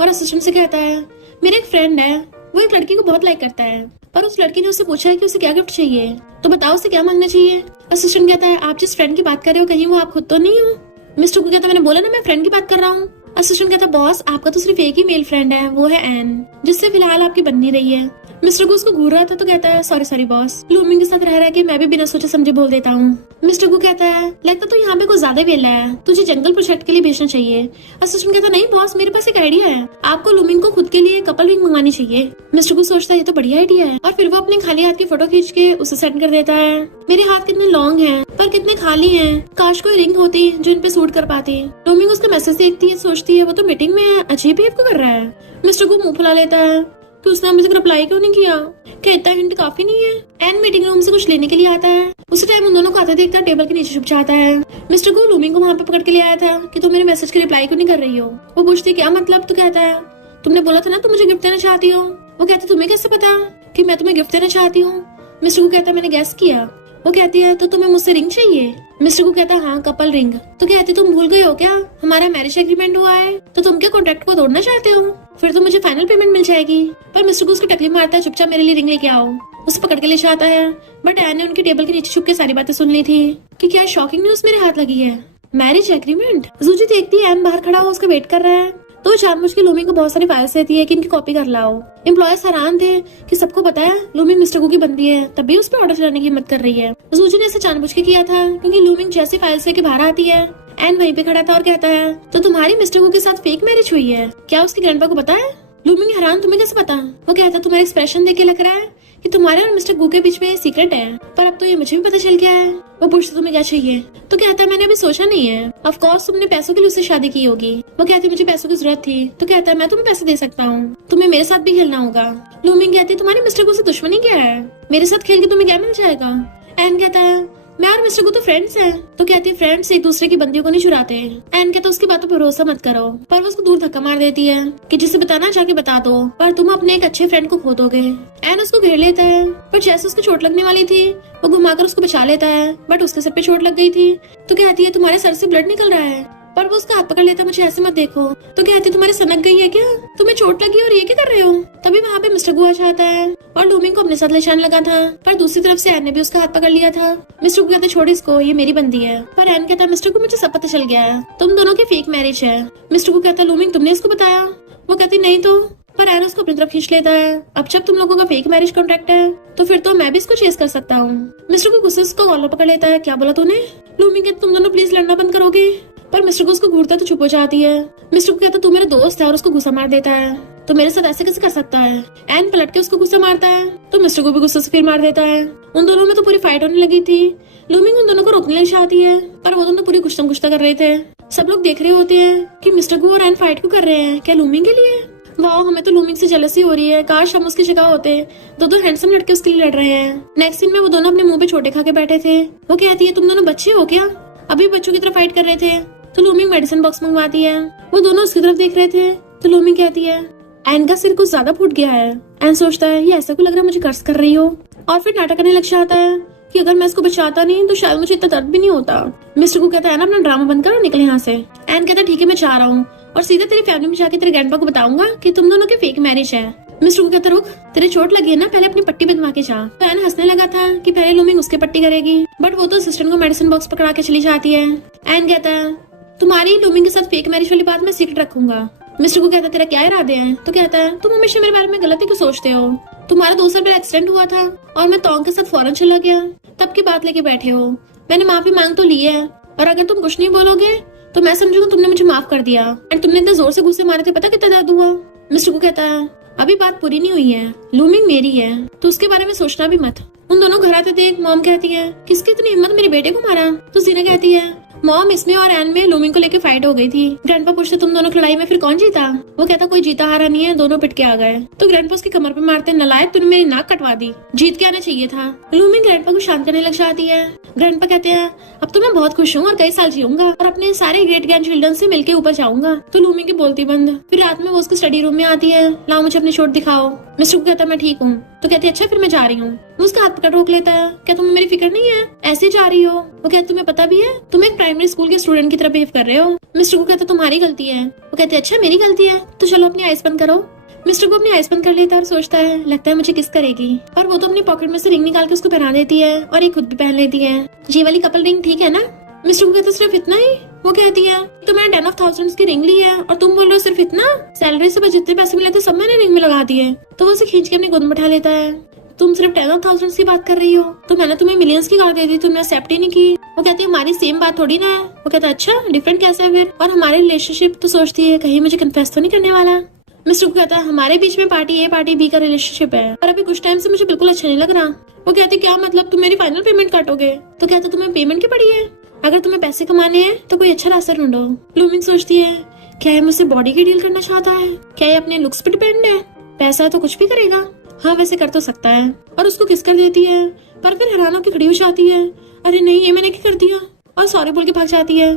और असिस्टेंट से कहता है मेरा एक फ्रेंड है वो एक लड़की को बहुत लाइक करता है पर उस लड़की ने उससे पूछा है कि उसे क्या गिफ्ट चाहिए, तो बताओ उसे क्या मांगना चाहिए। असिस्टेंट कहता है आप जिस फ्रेंड की बात कर रहे हो कहीं वो आप खुद तो नहीं हो। मिस्टर गू कहता मैंने बोला ना मैं फ्रेंड की बात कर रहा हूँ। असिस्टेंट कहता बॉस आपका तो सिर्फ एक ही मेल फ्रेंड है वो है एन जिससे फिलहाल आपकी बन नहीं रही है। मिस्टर गू उसको घूर रहा था तो कहता है सॉरी बॉस। लूमिंग के साथ रह रहा है कि मैं भी बिना सोचे समझे बोल देता हूँ। मिस्टर गू कहता है लगता तो यहाँ पे कुछ ज्यादा वेला है, तुझे जंगल प्रोजेक्ट के लिए भेजना चाहिए। असिस्टेंट कहता नहीं बॉस मेरे पास एक आइडिया है, आपको लूमिंग को खुद के लिए कपल रिंग मंगवानी चाहिए। मिस्टर गू सोचता है ये तो बढ़िया आइडिया है और फिर वो अपने खाली हाथ की फोटो खींच के उसे सेंड कर देता है। मेरे हाथ कितने लॉन्ग हैं पर कितने खाली हैं, काश कोई रिंग होती जो इन पे सूट कर पाती। लूमिंग उसका मैसेज देखती है सोचती है वो तो मीटिंग में है, अजीब बिहेव क्यों कर रहा है। मिस्टर गू मुंह फुला लेता है कि उसने मुझे रिप्लाई क्यों नहीं किया, कहता है हिंट काफी नहीं है। एन मीटिंग रूम से कुछ लेने के लिए आता है, उसी टाइम उन दोनों को आते देखता है टेबल के नीचे छुप जाता है। मिस्टर गू लूमिंग को वहाँ पे पकड़ के ले आया था कि तुम मेरे मैसेज की रिप्लाई क्यों नहीं कर रही हो। वो पूछती क्या मतलब, तो कहता है तुमने बोला था ना तुम मुझे गिफ्ट देना चाहती हो। वो कहती तुम्हें कैसे पता कि मैं तुम्हें गिफ्ट देना चाहती हूँ। मिस्टर गू कहता है मैंने गैस किया। वो कहती है तो तुम्हें मुझसे रिंग चाहिए। मिस्टर गू कहता है हाँ कपल रिंग। तो कहती तुम भूल गए हो क्या हमारा मैरिज एग्रीमेंट हुआ है, तो तुम क्या कॉन्ट्रैक्ट को तोड़ना चाहते हो, फिर तो मुझे फाइनल पेमेंट मिल जाएगी। पर मिस्टर गू उसको टकली मारता है चुपचाप मेरे लिए रिंग लेके आओ। उसे पकड़ के ले जाता है बट एन ने उनकी टेबल के नीचे छुप के सारी बातें सुन ली थी कि क्या शॉकिंग न्यूज मेरे हाथ लगी है, मैरिज एग्रीमेंट। जूजी देखती है एन बाहर खड़ा हो उसका वेट कर रहा है तो वो जानबूझ के लूमिंग को बहुत सारी फाइल्स देती है कि इनकी कॉपी कर लाओ। एम्प्लॉयर्स हैरान थे कि सबको पता है लूमिंग मिस्टर गू की बंदी है तब भी उस पर ऑर्डर चलाने की हिम्मत कर रही है। जूजी ने इसे जानबूझ के किया था क्योंकि लूमिंग जैसी फाइल्स लेके बाहर आती है एन वहीं पे खड़ा था और कहता है तो तुम्हारी मिस्टर गू के साथ फेक मैरिज हुई है, क्या उसके ग्रैंडपा को पता है। लूमिंग हैरान तुम्हें कैसे पता। वो कहता है तुम्हारा एक्सप्रेशन देख के लग रहा है कि तुम्हारे और मिस्टर गू के बीच में सीक्रेट है, पर अब तो ये मुझे भी पता चल गया है। वो पूछता तुम्हें क्या चाहिए, तो कहता है मैंने अभी सोचा नहीं है, ऑफ कोर्स तुमने पैसों के लिए उससे शादी की होगी। वो कहती मुझे पैसों की जरूरत थी, तो कहता है मैं तुम्हें पैसे दे सकता हूँ, तुम्हें मेरे साथ भी खेलना होगा। लूमिंग कहती है तुम्हारे मिस्टर गू से दुश्मनी क्या है, मेरे साथ खेल के तुम्हें क्या मिल जाएगा। एन कहता है मैं और मिस्टर गू तो फ्रेंड्स हैं। तो कहती है फ्रेंड्स एक दूसरे की बंदियों को नहीं चुराते। एन कहता उसकी बातों पर भरोसा मत करो, पर वो उसको दूर धक्का मार देती है कि जिसे बताना जाके बता दो, पर तुम अपने एक अच्छे फ्रेंड को खो दोगे। एन उसको घेर लेता है पर जैसे उसको चोट लगने वाली थी वो घुमाकर उसको बचा लेता है बट उसके सर पे चोट लग गई थी। तो कहती है तुम्हारे सर से ब्लड निकल रहा है। पर वो उसका हाथ पकड़ लेता, मुझे ऐसे मत देखो। तो कहती तुम्हारी सनक गई है क्या, तुम्हें चोट लगी और ये क्या कर रहे हो। तभी वहाँ पे मिस्टर गु आ जाता है और लूमिंग को अपने साथ ले जाने लगा था, पर दूसरी तरफ से एन ने भी उसका हाथ पकड़ लिया था। मिस्टर गु कहते छोड़ इसको, ये मेरी बंदी है। पर एन कहता मिस्टर गु मुझे सब पता चल गया है, तुम दोनों की फेक मैरिज है। मिस्टर गु कहता लूमिंग तुमने इसको बताया। वो कहती नहीं तो, पर एन उसको अपनी तरफ खींच लेता है। अब जब तुम लोगों का फेक मैरिज कॉन्ट्रैक्ट है तो फिर तो मैं भी इसको चेस कर सकता हूँ। मिस्टर को गुस्से से कॉलर पकड़ लेता है, क्या बोला तूने। लूमिंग कहती तुम दोनों प्लीज लड़ना बंद करोगे। पर मिस्टर को उसको घूरता तो चुप हो जाती है। मिस्टर को कहता तू मेरा दोस्त है और उसको गुस्सा मार देता है, तो मेरे साथ ऐसे कैसे कर सकता है। एन पलट के उसको गुस्सा मारता है तो मिस्टर को भी गुस्से से फिर मार देता है। उन दोनों में तो पूरी फाइट होने लगी थी। लूमिंग उन दोनों को रोकने लग जाती है, पर वो दोनों पूरी गुस्सा गुस्सा कर रहे थे। सब लोग देख रहे होते हैं कि मिस्टर गु और एन फाइट क्यों कर रहे हैं, क्या लूमिंग के लिए। वाह हमें तो लूमिंग से जेलसी हो रही है, काश हम उसकी जगह होते। दो हैंडसम लड़के उसके लिए लड़ रहे हैं। नेक्स्ट सीन में वो दोनों अपने मुंह पे छोटे खा के बैठे थे। वो कहती है तुम दोनों बच्चे हो क्या, अभी बच्चों की तरफ फाइट कर रहे थे। तो लूमिंग मेडिसिन बॉक्स मंगवाती है। वो दोनों उसकी तरफ देख रहे थे तो लूमिंग कहती है एन का सिर कुछ ज्यादा फूट गया है। एन सोचता है ये ऐसा क्यों लग रहा है मुझे कर्ज कर रही हो, और फिर नाटक करने लग जाता है कि अगर मैं इसको बचाता नहीं तो शायद मुझे इतना दर्द भी नहीं होता। मिस्टर को कहता है ना अपना ड्रामा बंद करो, निकले यहाँ से। एन कहता है ठीक है मैं जा रहा हूँ और सीधा तेरी फैमिली में जाके तेरे ग्रैंडपा को बताऊंगा कि तुम दोनों की फेक मैरिज है। मिस्टर को कहता रुक, तेरे चोट लगी है ना, पहले अपनी पट्टी बंधवा के जा। तो एन हंसने लगा था कि पहले लूमिंग उसके पट्टी करेगी, बट वो तो असिस्टेंट को मेडिसिन बॉक्स पकड़ा के चली जाती है। एन कहता है तुम्हारी लूमिंग के साथ फेक मैरिज वाली बात मैं सीक्रेट रखूंगा। मिस्टर को कहता तेरा क्या इरादे हैं। तो कहता है तुम हमेशा मेरे बारे में गलत ही क्यों सोचते हो, तुम्हारा 2 साल पहले एक्सीडेंट हुआ था और मैं तोंग के साथ फौरन चला गया, तब की बात लेके बैठे हो। मैंने माफी मांग तो ली है और अगर तुम कुछ नहीं बोलोगे तो मैं समझूंगा तुमने मुझे माफ कर दिया। एंड तुमने इतने जोर से गुस्से मारे थे, पता कितना दर्द हुआ। मिस्टर को कहता है अभी बात पूरी नहीं हुई है, लूमिंग मेरी है तो उसके बारे में सोचना भी मत। उन दोनों घर आते थे। मॉम कहती है किसकी इतनी हिम्मत मेरे बेटे को मारा। तो जीना कहती है मॉम इसमें और एन में लूमिंग को लेके फाइट हो गई थी। ग्रैंडपा पूछते तुम दोनों की लड़ाई में फिर कौन जीता। वो कहता कोई जीता हारा नहीं है, दोनों पिट के आ गए। तो ग्रैंडपा उसकी कमर पे मारते नलायक तूने मेरी नाक कटवा दी, जीत के आना चाहिए था। लूमिंग ग्रैंडपा को शांत करने लग जाती है। ग्रैंडपा कहते हैं अब तो मैं बहुत खुश हूँ और कई साल जीऊंगा और अपने सारे ग्रेट ग्रैंड चिल्ड्रन से मिलके ऊपर जाऊंगा। तो लूमिंग की बोलती बंद। फिर रात में वो उसके स्टडी रूम में आती है, लाओ मुझे अपनी चोट दिखाओ। मिस्टर को कहता मैं ठीक हूँ। तो कहती है अच्छा फिर मैं जा रही हूँ। वो उसका हाथ पकड़ रोक लेता है, क्या तुम्हें मेरी फिक्र नहीं है, ऐसे जा रही हो। वो कहता तुम्हें पता भी है तुम एक प्राइमरी स्कूल के स्टूडेंट की तरह बिहेव कर रहे हो। मिस्टर को कहता तुम्हारी गलती है। वो कहते अच्छा मेरी गलती है, तो चलो अपनी आइस बंद करो। मिस्टर को अपनी आइस बंद कर लेता है और सोचता है लगता है मुझे किस करेगी। और वो तो अपनी पॉकेट में से रिंग निकाल के उसको पहना देती है और ये खुद भी पहन लेती है। ये वाली कपल रिंग ठीक है ना। मिस्टर को कहता सिर्फ इतना ही। वो कहती है तो मैंने 10 of thousands की रिंग ली है और तुम बोल रहे हो सिर्फ इतना। सैलरी से जितने पैसे मिले थे सब मैंने रिंग में लगा दिए। तो वो उसे खींच के अपनी गोद में बैठा लेता है। तुम सिर्फ 10 of thousands की बात कर रही हो, तो मैंने तुम्हें मिलियंस की गाड़ी दे दी, तुमने एक्सेप्ट ही नहीं की। वो कहती है हमारी सेम बात थोड़ी ना है। वो कहता है अच्छा डिफरेंट कैसे है फिर। और हमारी रिलेशनशिप तो सोचती है कहीं मुझे कन्फेस तो नहीं करने वाला। मिस्टर को कहता है हमारे बीच में पार्टी ए पार्टी बी का रिलेशनशिप है और अभी कुछ टाइम से मुझे बिल्कुल अच्छा नहीं लग रहा। वो कहती क्या मतलब तुम मेरी फाइनल पेमेंट काटोगे। तो कहता तुम्हें पेमेंट की पड़ी है, अगर तुम्हें पैसे कमाने हैं तो कोई अच्छा रास्ता ढूंढो। लूमिंग सोचती है क्या ये मुझसे बॉडी की डील करना चाहता है, क्या ये अपने लुक्स पे डिपेंड है, पैसा तो कुछ भी करेगा। हाँ वैसे कर तो सकता है। और उसको किस कर देती है, पर फिर हैरान होकर खड़ी हो जाती है, अरे नहीं ये मैंने क्या कर दिया, और सॉरी बोल के भाग जाती है।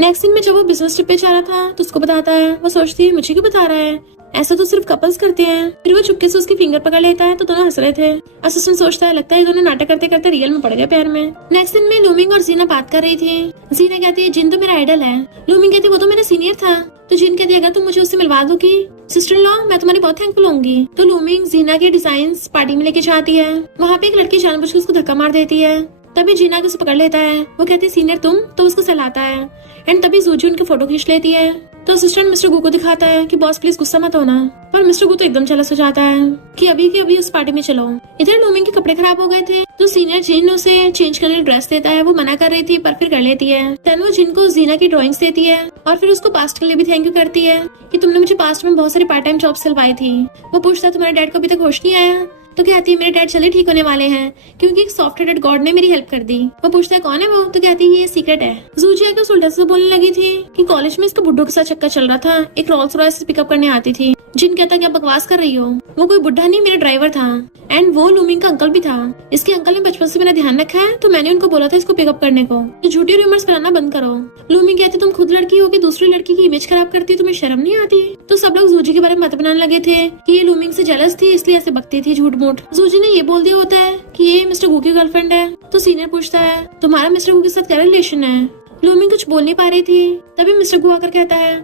नेक्स्ट दिन में जब वो बिजनेस ट्रिप पे जा रहा था तो उसको बताता है। वो सोचती है मुझे क्यों बता रहा है, ऐसा तो सिर्फ कपल्स करते हैं। फिर वो चुपके से उसकी फिंगर पकड़ लेता है तो दोनों हंस रहे थे। असिस्टेंट सोचता है लगता है दोनों नाटक करते करते रियल में पड़ गए पैर में। नेक्स्ट दिन में लूमिंग और जीना बात कर रही थी। जीना कहती है जिन तो मेरा आइडल है। लूमिंग कहती है वो तो मेरा सीनियर था। तो जिन कहती है अगर तुम मुझे उससे मिलवा दोगी सिस्टर इन लॉ मैं तुम्हारी बहुत थैंकफुल होंगी। तो लूमिंग जीना के डिजाइन्स पार्टी में लेके जाती है। वहाँ पे एक लड़की जानबूझ के उसको धक्का मार देती है। तभी जीना उसे पकड़ लेता है। वो कहती है सीनियर तुम, तो उसको सहलाता है। एंड तभी जूजी उनकी फोटो खींच लेती है। तो असिस्टेंट मिस्टर गु को दिखाता है कि बॉस प्लीज गुस्सा मत होना। पर मिस्टर गु तो एकदम जेलस हो जाता है कि अभी के अभी उस पार्टी में चलो। इधर लूमिंग के कपड़े खराब हो गए थे तो सीनियर जिन उसे चेंज करने ड्रेस देता है। वो मना कर रही थी पर फिर कर लेती है। देन वो जिन को जीना की ड्राइंग्स देती है और फिर उसको पास्ट के लिए भी थैंक यू करती है कि तुमने मुझे पास्ट में बहुत सारी पार्ट टाइम जॉब सिलवाई थी। वो पूछता है तुम्हारे डैड को अभी तक होश नहीं आया। तो कहती है मेरे डैड जल्दी ठीक होने वाले हैं क्योंकि एक सॉफ्ट हार्टेड गॉड ने मेरी हेल्प कर दी। वो पूछता है कौन है वो। तो कहती है ये सीक्रेट है। जूजी आकर उल्टा से बोलने लगी थी कि कॉलेज में इसका बुड्ढों के साथ चक्कर चल रहा था, एक रोल्स रॉयस पिकअप करने आती थी। जिन कहता क्या बकवास कर रही हो, वो कोई बुढ़ा नहीं मेरा ड्राइवर था। एंड वो लूमिंग का अंकल भी था। इसके अंकल ने बचपन से मेरा ध्यान रखा है तो मैंने उनको बोला था इसको पिकअप करने को। तो झूठी रूमर्स फैलाना बंद करो। लूमिंग कहती तुम खुद लड़की हो कि दूसरी लड़की की इमेज खराब करती, तुम्हें शर्म नहीं आती। तो सब लोग जूजी के बारे में मत बनाने लगे थे कि ये लूमिंग से जेलस थी इसलिए ऐसे बकती थी झूठ मूठ। जूजी ने ये बोल दिया होता है कि ये मिस्टर गु की गर्लफ्रेंड है। तो सीनियर पूछता है तुम्हारा मिस्टर गु के साथ क्या रिलेशन है। लूमिंग कुछ बोल नहीं पा रही थी। तभी मिस्टर गु आकर कहता है,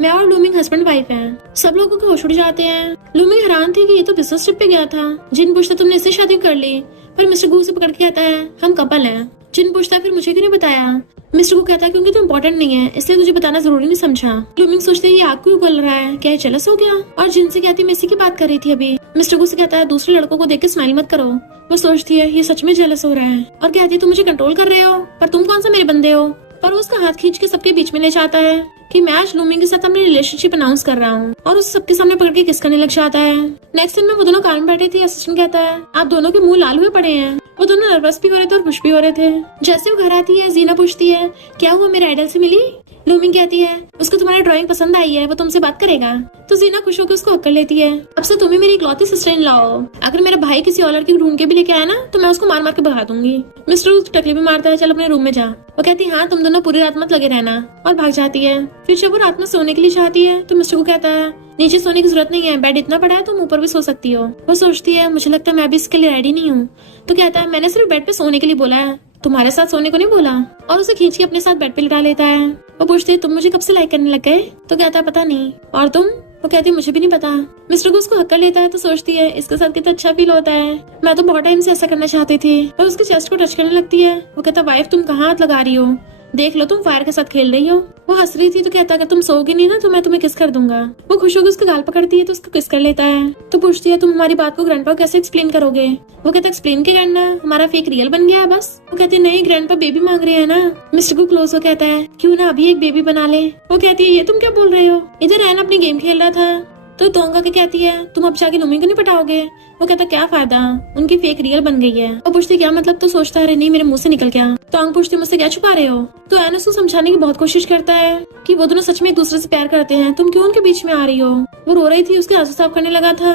मैं और लूमिंग हस्बैंड वाइफ हैं। सब लोगों के होश उड़ जाते हैं। लूमिंग हैरान थी कि ये तो बिजनेस ट्रिप पे गया था। जिन पूछता तुमने इससे शादी कर ली, पर मिस्टर गु उसे पकड़ के कहता है, हम कपल हैं। जिन पूछता फिर मुझे क्यों नहीं बताया? मिस्टर गु कहता है क्योंकि तुम इम्पोर्टेंट नहीं है, इसलिए तुझे बताना जरूरी नहीं समझा। लूमिंग सोचते है ये आग क्यों उगल रहा है, क्या ये जेलस हो गया? और जिन से कहती मैं इसी की बात कर रही थी अभी। मिस्टर गु से कहता है दूसरे लड़कों को देख के स्माइल मत करो। वो सोचती है ये सच में जेलस हो रहा है और कहती है तुम मुझे कंट्रोल कर रहे हो, पर तुम कौन सा मेरे बंदे हो? पर वो उसका हाथ खींच के सबके बीच में ले जाता है कि मैं आज लूमिंग के साथ अपनी रिलेशनशिप अनाउंस कर रहा हूँ, और उस सबके सामने पकड़ के किस करने लग जाता है। नेक्स्ट दिन में वो दोनों कार में बैठे थे। असिस्टेंट कहता है आप दोनों के मुंह लाल हुए पड़े हैं। वो दोनों नर्वस भी हो रहे थे और खुश भी हो रहे थे। जैसे वो घर आती है, जीना पूछती है क्या हुआ, मेरे आइडल से मिली? लूमिंग कहती है उसको तुम्हारी ड्राइंग पसंद आई है, वो तुमसे बात करेगा। तो जीना खुश होकर उसको हक कर लेती है। अब से तुम्हें मेरी इकलौती सिस्टर इन लॉ हो। अगर मेरा भाई किसी और लड़की को ढूंढ के भी लेके आया ना, तो मैं उसको मार मार के भगा दूंगी। मिस्टर उसको टकली भी मारता है, चल अपने रूम में जा। वो कहती है हाँ तुम दोनों पूरी रात मत लगे रहना, और भाग जाती है। फिर जब वो रात में सोने के लिए चाहती है तो मिस्टर को कहता है नीचे सोने की जरूरत नहीं है, बेड इतना बड़ा है तुम ऊपर भी सो सकती हो। वो सोचती है मुझे लगता है मैं अभी इसके लिए रेडी नहीं हूँ। तो कहता है मैंने सिर्फ बेड पे सोने के लिए बोला है, तुम्हारे साथ सोने को नहीं बोला। और उसे खींच के अपने साथ बेड पे लिटा लेता है। वो पूछती है तुम मुझे कब से लाइक करने लग गए? तो कहता है पता नहीं। और तुम? वो कहती है मुझे भी नहीं पता। मिस्टर को उसको हक कर लेता है तो सोचती है इसके साथ कितना अच्छा फील होता है, मैं तो बहुत टाइम से ऐसा करना चाहती थी। और उसके चेस्ट को टच करने लगती है। वो कहता वाइफ तुम कहाँ हाथ लगा रही हो, देख लो तुम फायर के साथ खेल रही हो। वो हंस रही थी तो कहता अगर तुम सोओगी नहीं ना तो मैं तुम्हें किस कर दूंगा। वो खुश होकर उसका गाल पकड़ती है तो उसको किस कर लेता है। तो पूछती है तुम हमारी बात को ग्रैंडपा को कैसे एक्सप्लेन करोगे? वो कहता एक्सप्लेन क्या करना, हमारा फेक रियल बन गया है बस। वो कहती है नहीं ग्रैंडपा बेबी मांग रहे हैं ना। मिस्टर को क्लोज हो कहता है क्यों ना अभी एक बेबी बना ले। वो कहती है ये तुम क्या बोल रहे हो? इधर रैन अपनी गेम खेल रहा था। तो तोंगा के कहती है तुम अब जाके लूमिंग को नहीं पटाओगे? वो कहता क्या फायदा, उनकी फेक रियल बन गई है। वो पूछती क्या मतलब? तो सोचता है नहीं मेरे मुंह से निकल गया। तोंग पूछती मुझसे क्या छुपा रहे हो? तो एन उसको समझाने की बहुत कोशिश करता है कि वो दोनों सच में एक दूसरे से प्यार करते हैं, तुम क्यों उनके बीच में आ रही हो? वो रो रही थी, उसके आंसू साफ करने लगा था,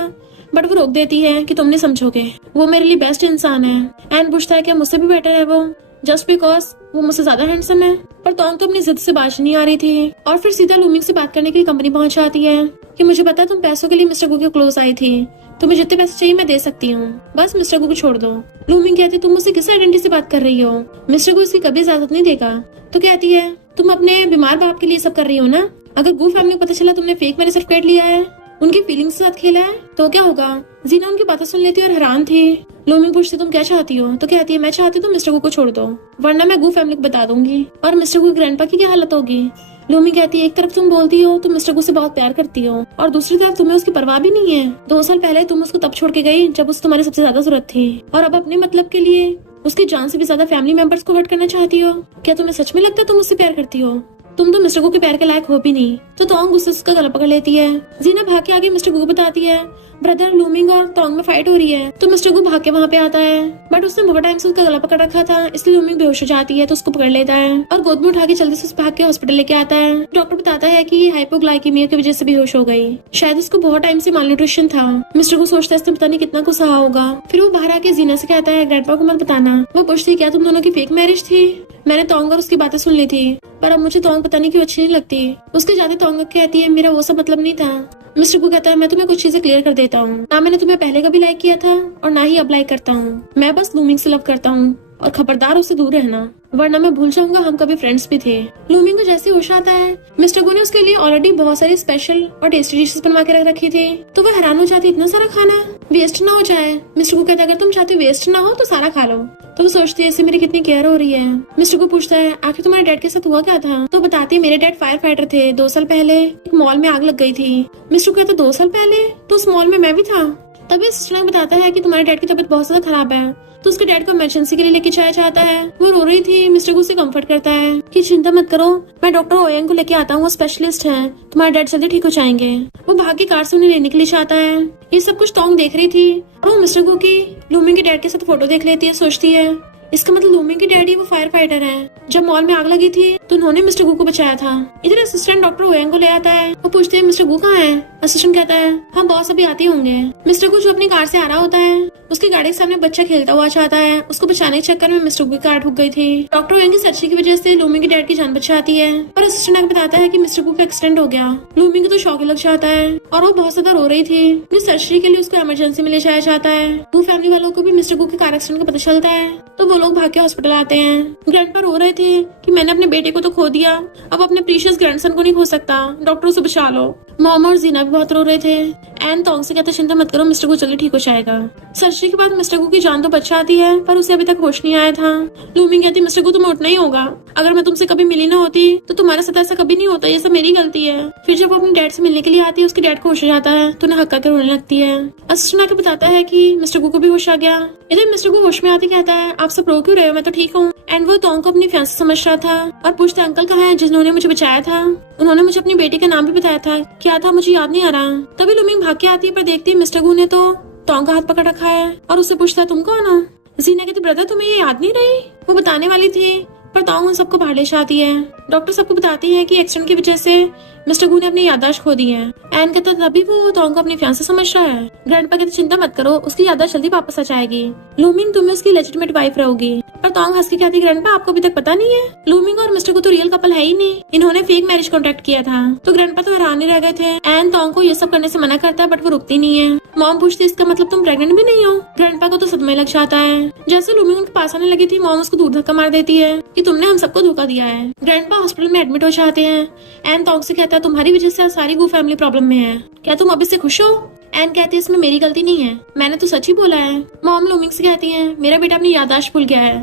बट वो रोक देती है कि तुम नहीं समझोगे, वो मेरे लिए बेस्ट इंसान है। एन पूछता है क्या मुझसे भी बेटर है वो, जस्ट बिकॉज वो मुझसे ज्यादा हैंडसम है? पर तोंग तो अपनी जिद से बाज नहीं आ रही थी और फिर सीधा लूमिंग से बात करने के लिए कंपनी पहुंच जाती है कि मुझे पता है तुम पैसों के लिए मिस्टर गु के क्लोज आई थी, तुम्हें जितने पैसे चाहिए मैं दे सकती हूँ, बस मिस्टर गु को छोड़ दो। लूमिंग कहती तुम मुझसे किस आइडेंटिटी से बात कर रही हो, मिस्टर गु इसकी कभी इजाजत नहीं देगा। तो कहती है तुम अपने बीमार बाप के लिए सब कर रही हो ना, अगर गु फैमिली को पता चला तुमने फेक मैरिज सर्टिफिकेट लिया है, उनकी फीलिंग्स के साथ खेला है, तो क्या होगा? जीना उनकी बातें सुन लेती और हैरान थी। लूमिंग पूछती तुम क्या चाहती हो? तो कहती है मैं चाहती हूँ मिस्टर गु को छोड़ दो, वरना मैं गु फैमिली को बता दूंगी। और मिस्टर गु ग्रैंडपा की क्या हालत होगी? लूमिंग कहती है एक तरफ तुम बोलती हो तुम मिस्टर गु से बहुत प्यार करती हो, और दूसरी तरफ तुम्हें उसकी परवाह भी नहीं है। 2 साल पहले तुम उसको तब छोड़ के गई जब उसे तुम्हारी सबसे ज्यादा जरूरत थी, और अब अपने मतलब के लिए उसकी जान से भी ज्यादा फैमिली मेंबर्स को हर्ट करना चाहती हो। क्या तुम्हें सच में लगता है तुम उससे प्यार करती हो? तुम तो मिस्टर गु के प्यार के लायक हो भी नहीं। तो तोंग गुस्से से उसका गला पकड़ लेती है। जीना भाग के आगे मिस्टर गु को बताती है ब्रदर लूमिंग और तोंग में फाइट हो रही है। तो मिस्टर गु भाग के वहाँ पे आता है, बट उसने बहुत टाइम से उसका गला पकड़ रखा था, इसलिए लूमिंग बेहोश हो जाती है तो उसको पकड़ लेता है और गोद में उठा के जल्दी से भाग के हॉस्पिटल लेके आता है। डॉक्टर बताता है कि ये हाइपोग्लाइकेमिया की वजह से बेहोश हो गई, शायद उसको बहुत टाइम से मालन्यूट्रिशन था। मिस्टर गु सोचता है इसने पता नहीं कितना कुछ सहा होगा। फिर वो बाहर आके जीना से कहता है ग्रैंडपा को मत बताना। वो पूछती है क्या तुम दोनों की फेक मैरिज थी? मैंने तोंग और उसकी बातें सुन ली थी, पर अब मुझे तोंग पता नहीं क्यों अच्छी नहीं लगती। उसके जाते तोंग कहती है मेरा वो सब मतलब नहीं था। मिस्टर गु कहता है मैं तुम्हें कुछ चीजें क्लियर कर देता हूँ, ना मैंने तुम्हें पहले कभी लाइक किया था और ना ही अब लाइक करता हूँ, मैं बस लूमिंग से लव करता हूँ और खबरदार उससे दूर रहना, वरना मैं भूल जाऊंगा हम कभी फ्रेंड्स भी थे। लूमिंग को जैसे होश आता है, मिस्टर गु ने उसके लिए ऑलरेडी बहुत सारी स्पेशल और टेस्टी डिशेस बनवा के रख रखी थी, तो वह हैरान हो जाती इतना सारा खाना वेस्ट ना हो जाए। मिस्टर गु कहता है अगर तुम चाहते वेस्ट ना हो तो सारा खा लो। तो वो सोचती है इससे मेरी कितनी केयर हो रही है। मिस्टर गु पूछता है आखिर तुम्हारे डैड के साथ हुआ क्या था? तो बताती है मेरे डैड फायर फाइटर थे, 2 साल पहले एक मॉल में आग लग गई थी। मिस्टर गु कहता 2 साल पहले? तो उस मॉल में मैं भी था। तभी सिस्टर बताता है कि तुम्हारे डैड की तबीयत बहुत ज्यादा खराब है, तो उसके डैड को इमरजेंसी के लिए लेके जाया चाहता है। वो रो रही थी। मिस्टर गु उसे कंफर्ट करता है कि चिंता मत करो, मैं डॉक्टर ओयंग को लेके आता हूँ, वो स्पेशलिस्ट हैं, तुम्हारे डैड जल्दी ठीक हो जाएंगे। वो भाग के कार से उन्हें लेने के लिए चाहता है। ये सब कुछ तोंग देख रही थी और वो मिस्टर गु की लूमिंग के डैड के साथ फोटो देख लेती है। सोचती है इसका मतलब लूमिंग के डैडी वो फायर फाइटर हैं। जब मॉल में आग लगी थी तो उन्होंने मिस्टर गु को बचाया था। इधर असिस्टेंट डॉक्टर ओयंग को ले आता है। वो पूछते हैं मिस्टर गु कहाँ है? असिस्टेंट कहता है हाँ बॉस अभी आते होंगे। मिस्टर गु जो अपनी कार से आ रहा होता है, उसकी गाड़ी के सामने बच्चा खेलता हुआ चाहता है, उसको बचाने के चक्कर में मिस्टर गु की कार ठुक गई थी। डॉक्टर ओयंग की सर्जरी की वजह से लूमिंग के डैड की जान बच जाती है, पर असिस्टेंट आगे बताता है कि मिस्टर गु का एक्सीडेंट हो गया। लूमिंग को तो शॉक लग जाता है और वो बहुत ज्यादा रो रही थी। सर्जरी के लिए उसको इमरजेंसी में ले जाया जाता है। वो फैमिली वालों को भी मिस्टर गु के कार एक्सीडेंट का पता चलता है, तो वो लोग भाग के हॉस्पिटल आते हैं। ग्रैंडपा रो रहे थे कि मैंने अपने बेटे को को तो खो दिया, अब अपने प्रीशियस ग्रैंडसन को नहीं खो सकता, डॉक्टरों से बचा लो। मॉम और जीना भी बहुत रो रहे थे। एन तोंग से कहता चिंता मत करो, मिस्टर गु जल्दी ठीक हो जाएगा। सर्जरी के बाद मिस्टर गु की जान तो बच जाती है, पर उसे अभी तक होश नहीं आया था। लूमिंग कहती मिस्टर गु तुम्हें उठना ही होगा, अगर मैं तुमसे कभी मिली ना होती तो तुम्हारे साथ ऐसा कभी नहीं होता, ये सब मेरी गलती है। फिर जब वो अपने डैड से मिलने के लिए आती है, उसके डैड को होश आ जाता है तो उन्हें हक्का के रोने लगती है। असिस्टेंट आके बताता है कि मिस्टर गु को भी होश आ गया। इधर मिस्टर गु होश में आते कहता है आप सब रो क्यों रहे हो, मैं तो ठीक हूँ। एंड वो तोंग को अपनी फियांसे समझ रहा था और पूछता अंकल कहाँ है जिन्होंने मुझे बचाया था, उन्होंने मुझे अपनी बेटी का नाम भी बताया था, क्या था मुझे याद नहीं आ रहा। तभी लूमिंग भाग के आती है, पर देखती है मिस्टर गु ने तो तोंग का हाथ पकड़ रखा है और उससे पूछता है तुम कौन हो। जीना कहती ब्रदर तुम्हें ये याद नहीं रही, वो बताने वाली थी पर तोंग उन सबको बाहर ले जाती है। डॉक्टर सबको बताती है कि एक्सीडेंट की वजह से मिस्टर गु ने अपनी याददाश्त खो दी है। एन कहता तभी वो तोंग को अपनी फियांसे समझ रहा है। ग्रैंडपा कहते चिंता मत करो, उसकी याददाश्त जल्दी वापस आ जाएगी, लूमिंग तुम्हें उसकी लेजिटिमेट वाइफ रहोगी। पर तोंग हंस के कहती ग्रैंडपा आपको अभी तक पता नहीं है, लूमिंग और मिस्टर गु तो रियल कपल है ही नहीं, इन्होंने फेक मैरिज कॉन्ट्रैक्ट किया था। तो ग्रैंडपा तो हैरान ही रह गए थे। एन तोंग को ये सब करने से मना करता है बट वो रुकती नहीं है। मॉम पूछती इसका मतलब तुम प्रेग्नेंट भी नहीं हो। ग्रैंडपा को तो सदमे लग जाता है। जैसे लूमिंग उनके पास आने लगी थी, मॉम उसको दूर धक्का मार देती है कि तुमने हम सबको धोखा दिया है। ग्रैंडपा हॉस्पिटल में एडमिट हो जाते हैं। एन तोंग से कहता है तुम्हारी वजह से सारी गु फैमिली प्रॉब्लम में है, क्या तुम अभी से खुश हो। एन कहती है इसमें मेरी गलती नहीं है, मैंने तो सच ही बोला है। मॉम लूमिंग से कहती है मेरा बेटा अपनी याददाश्त भूल गया है,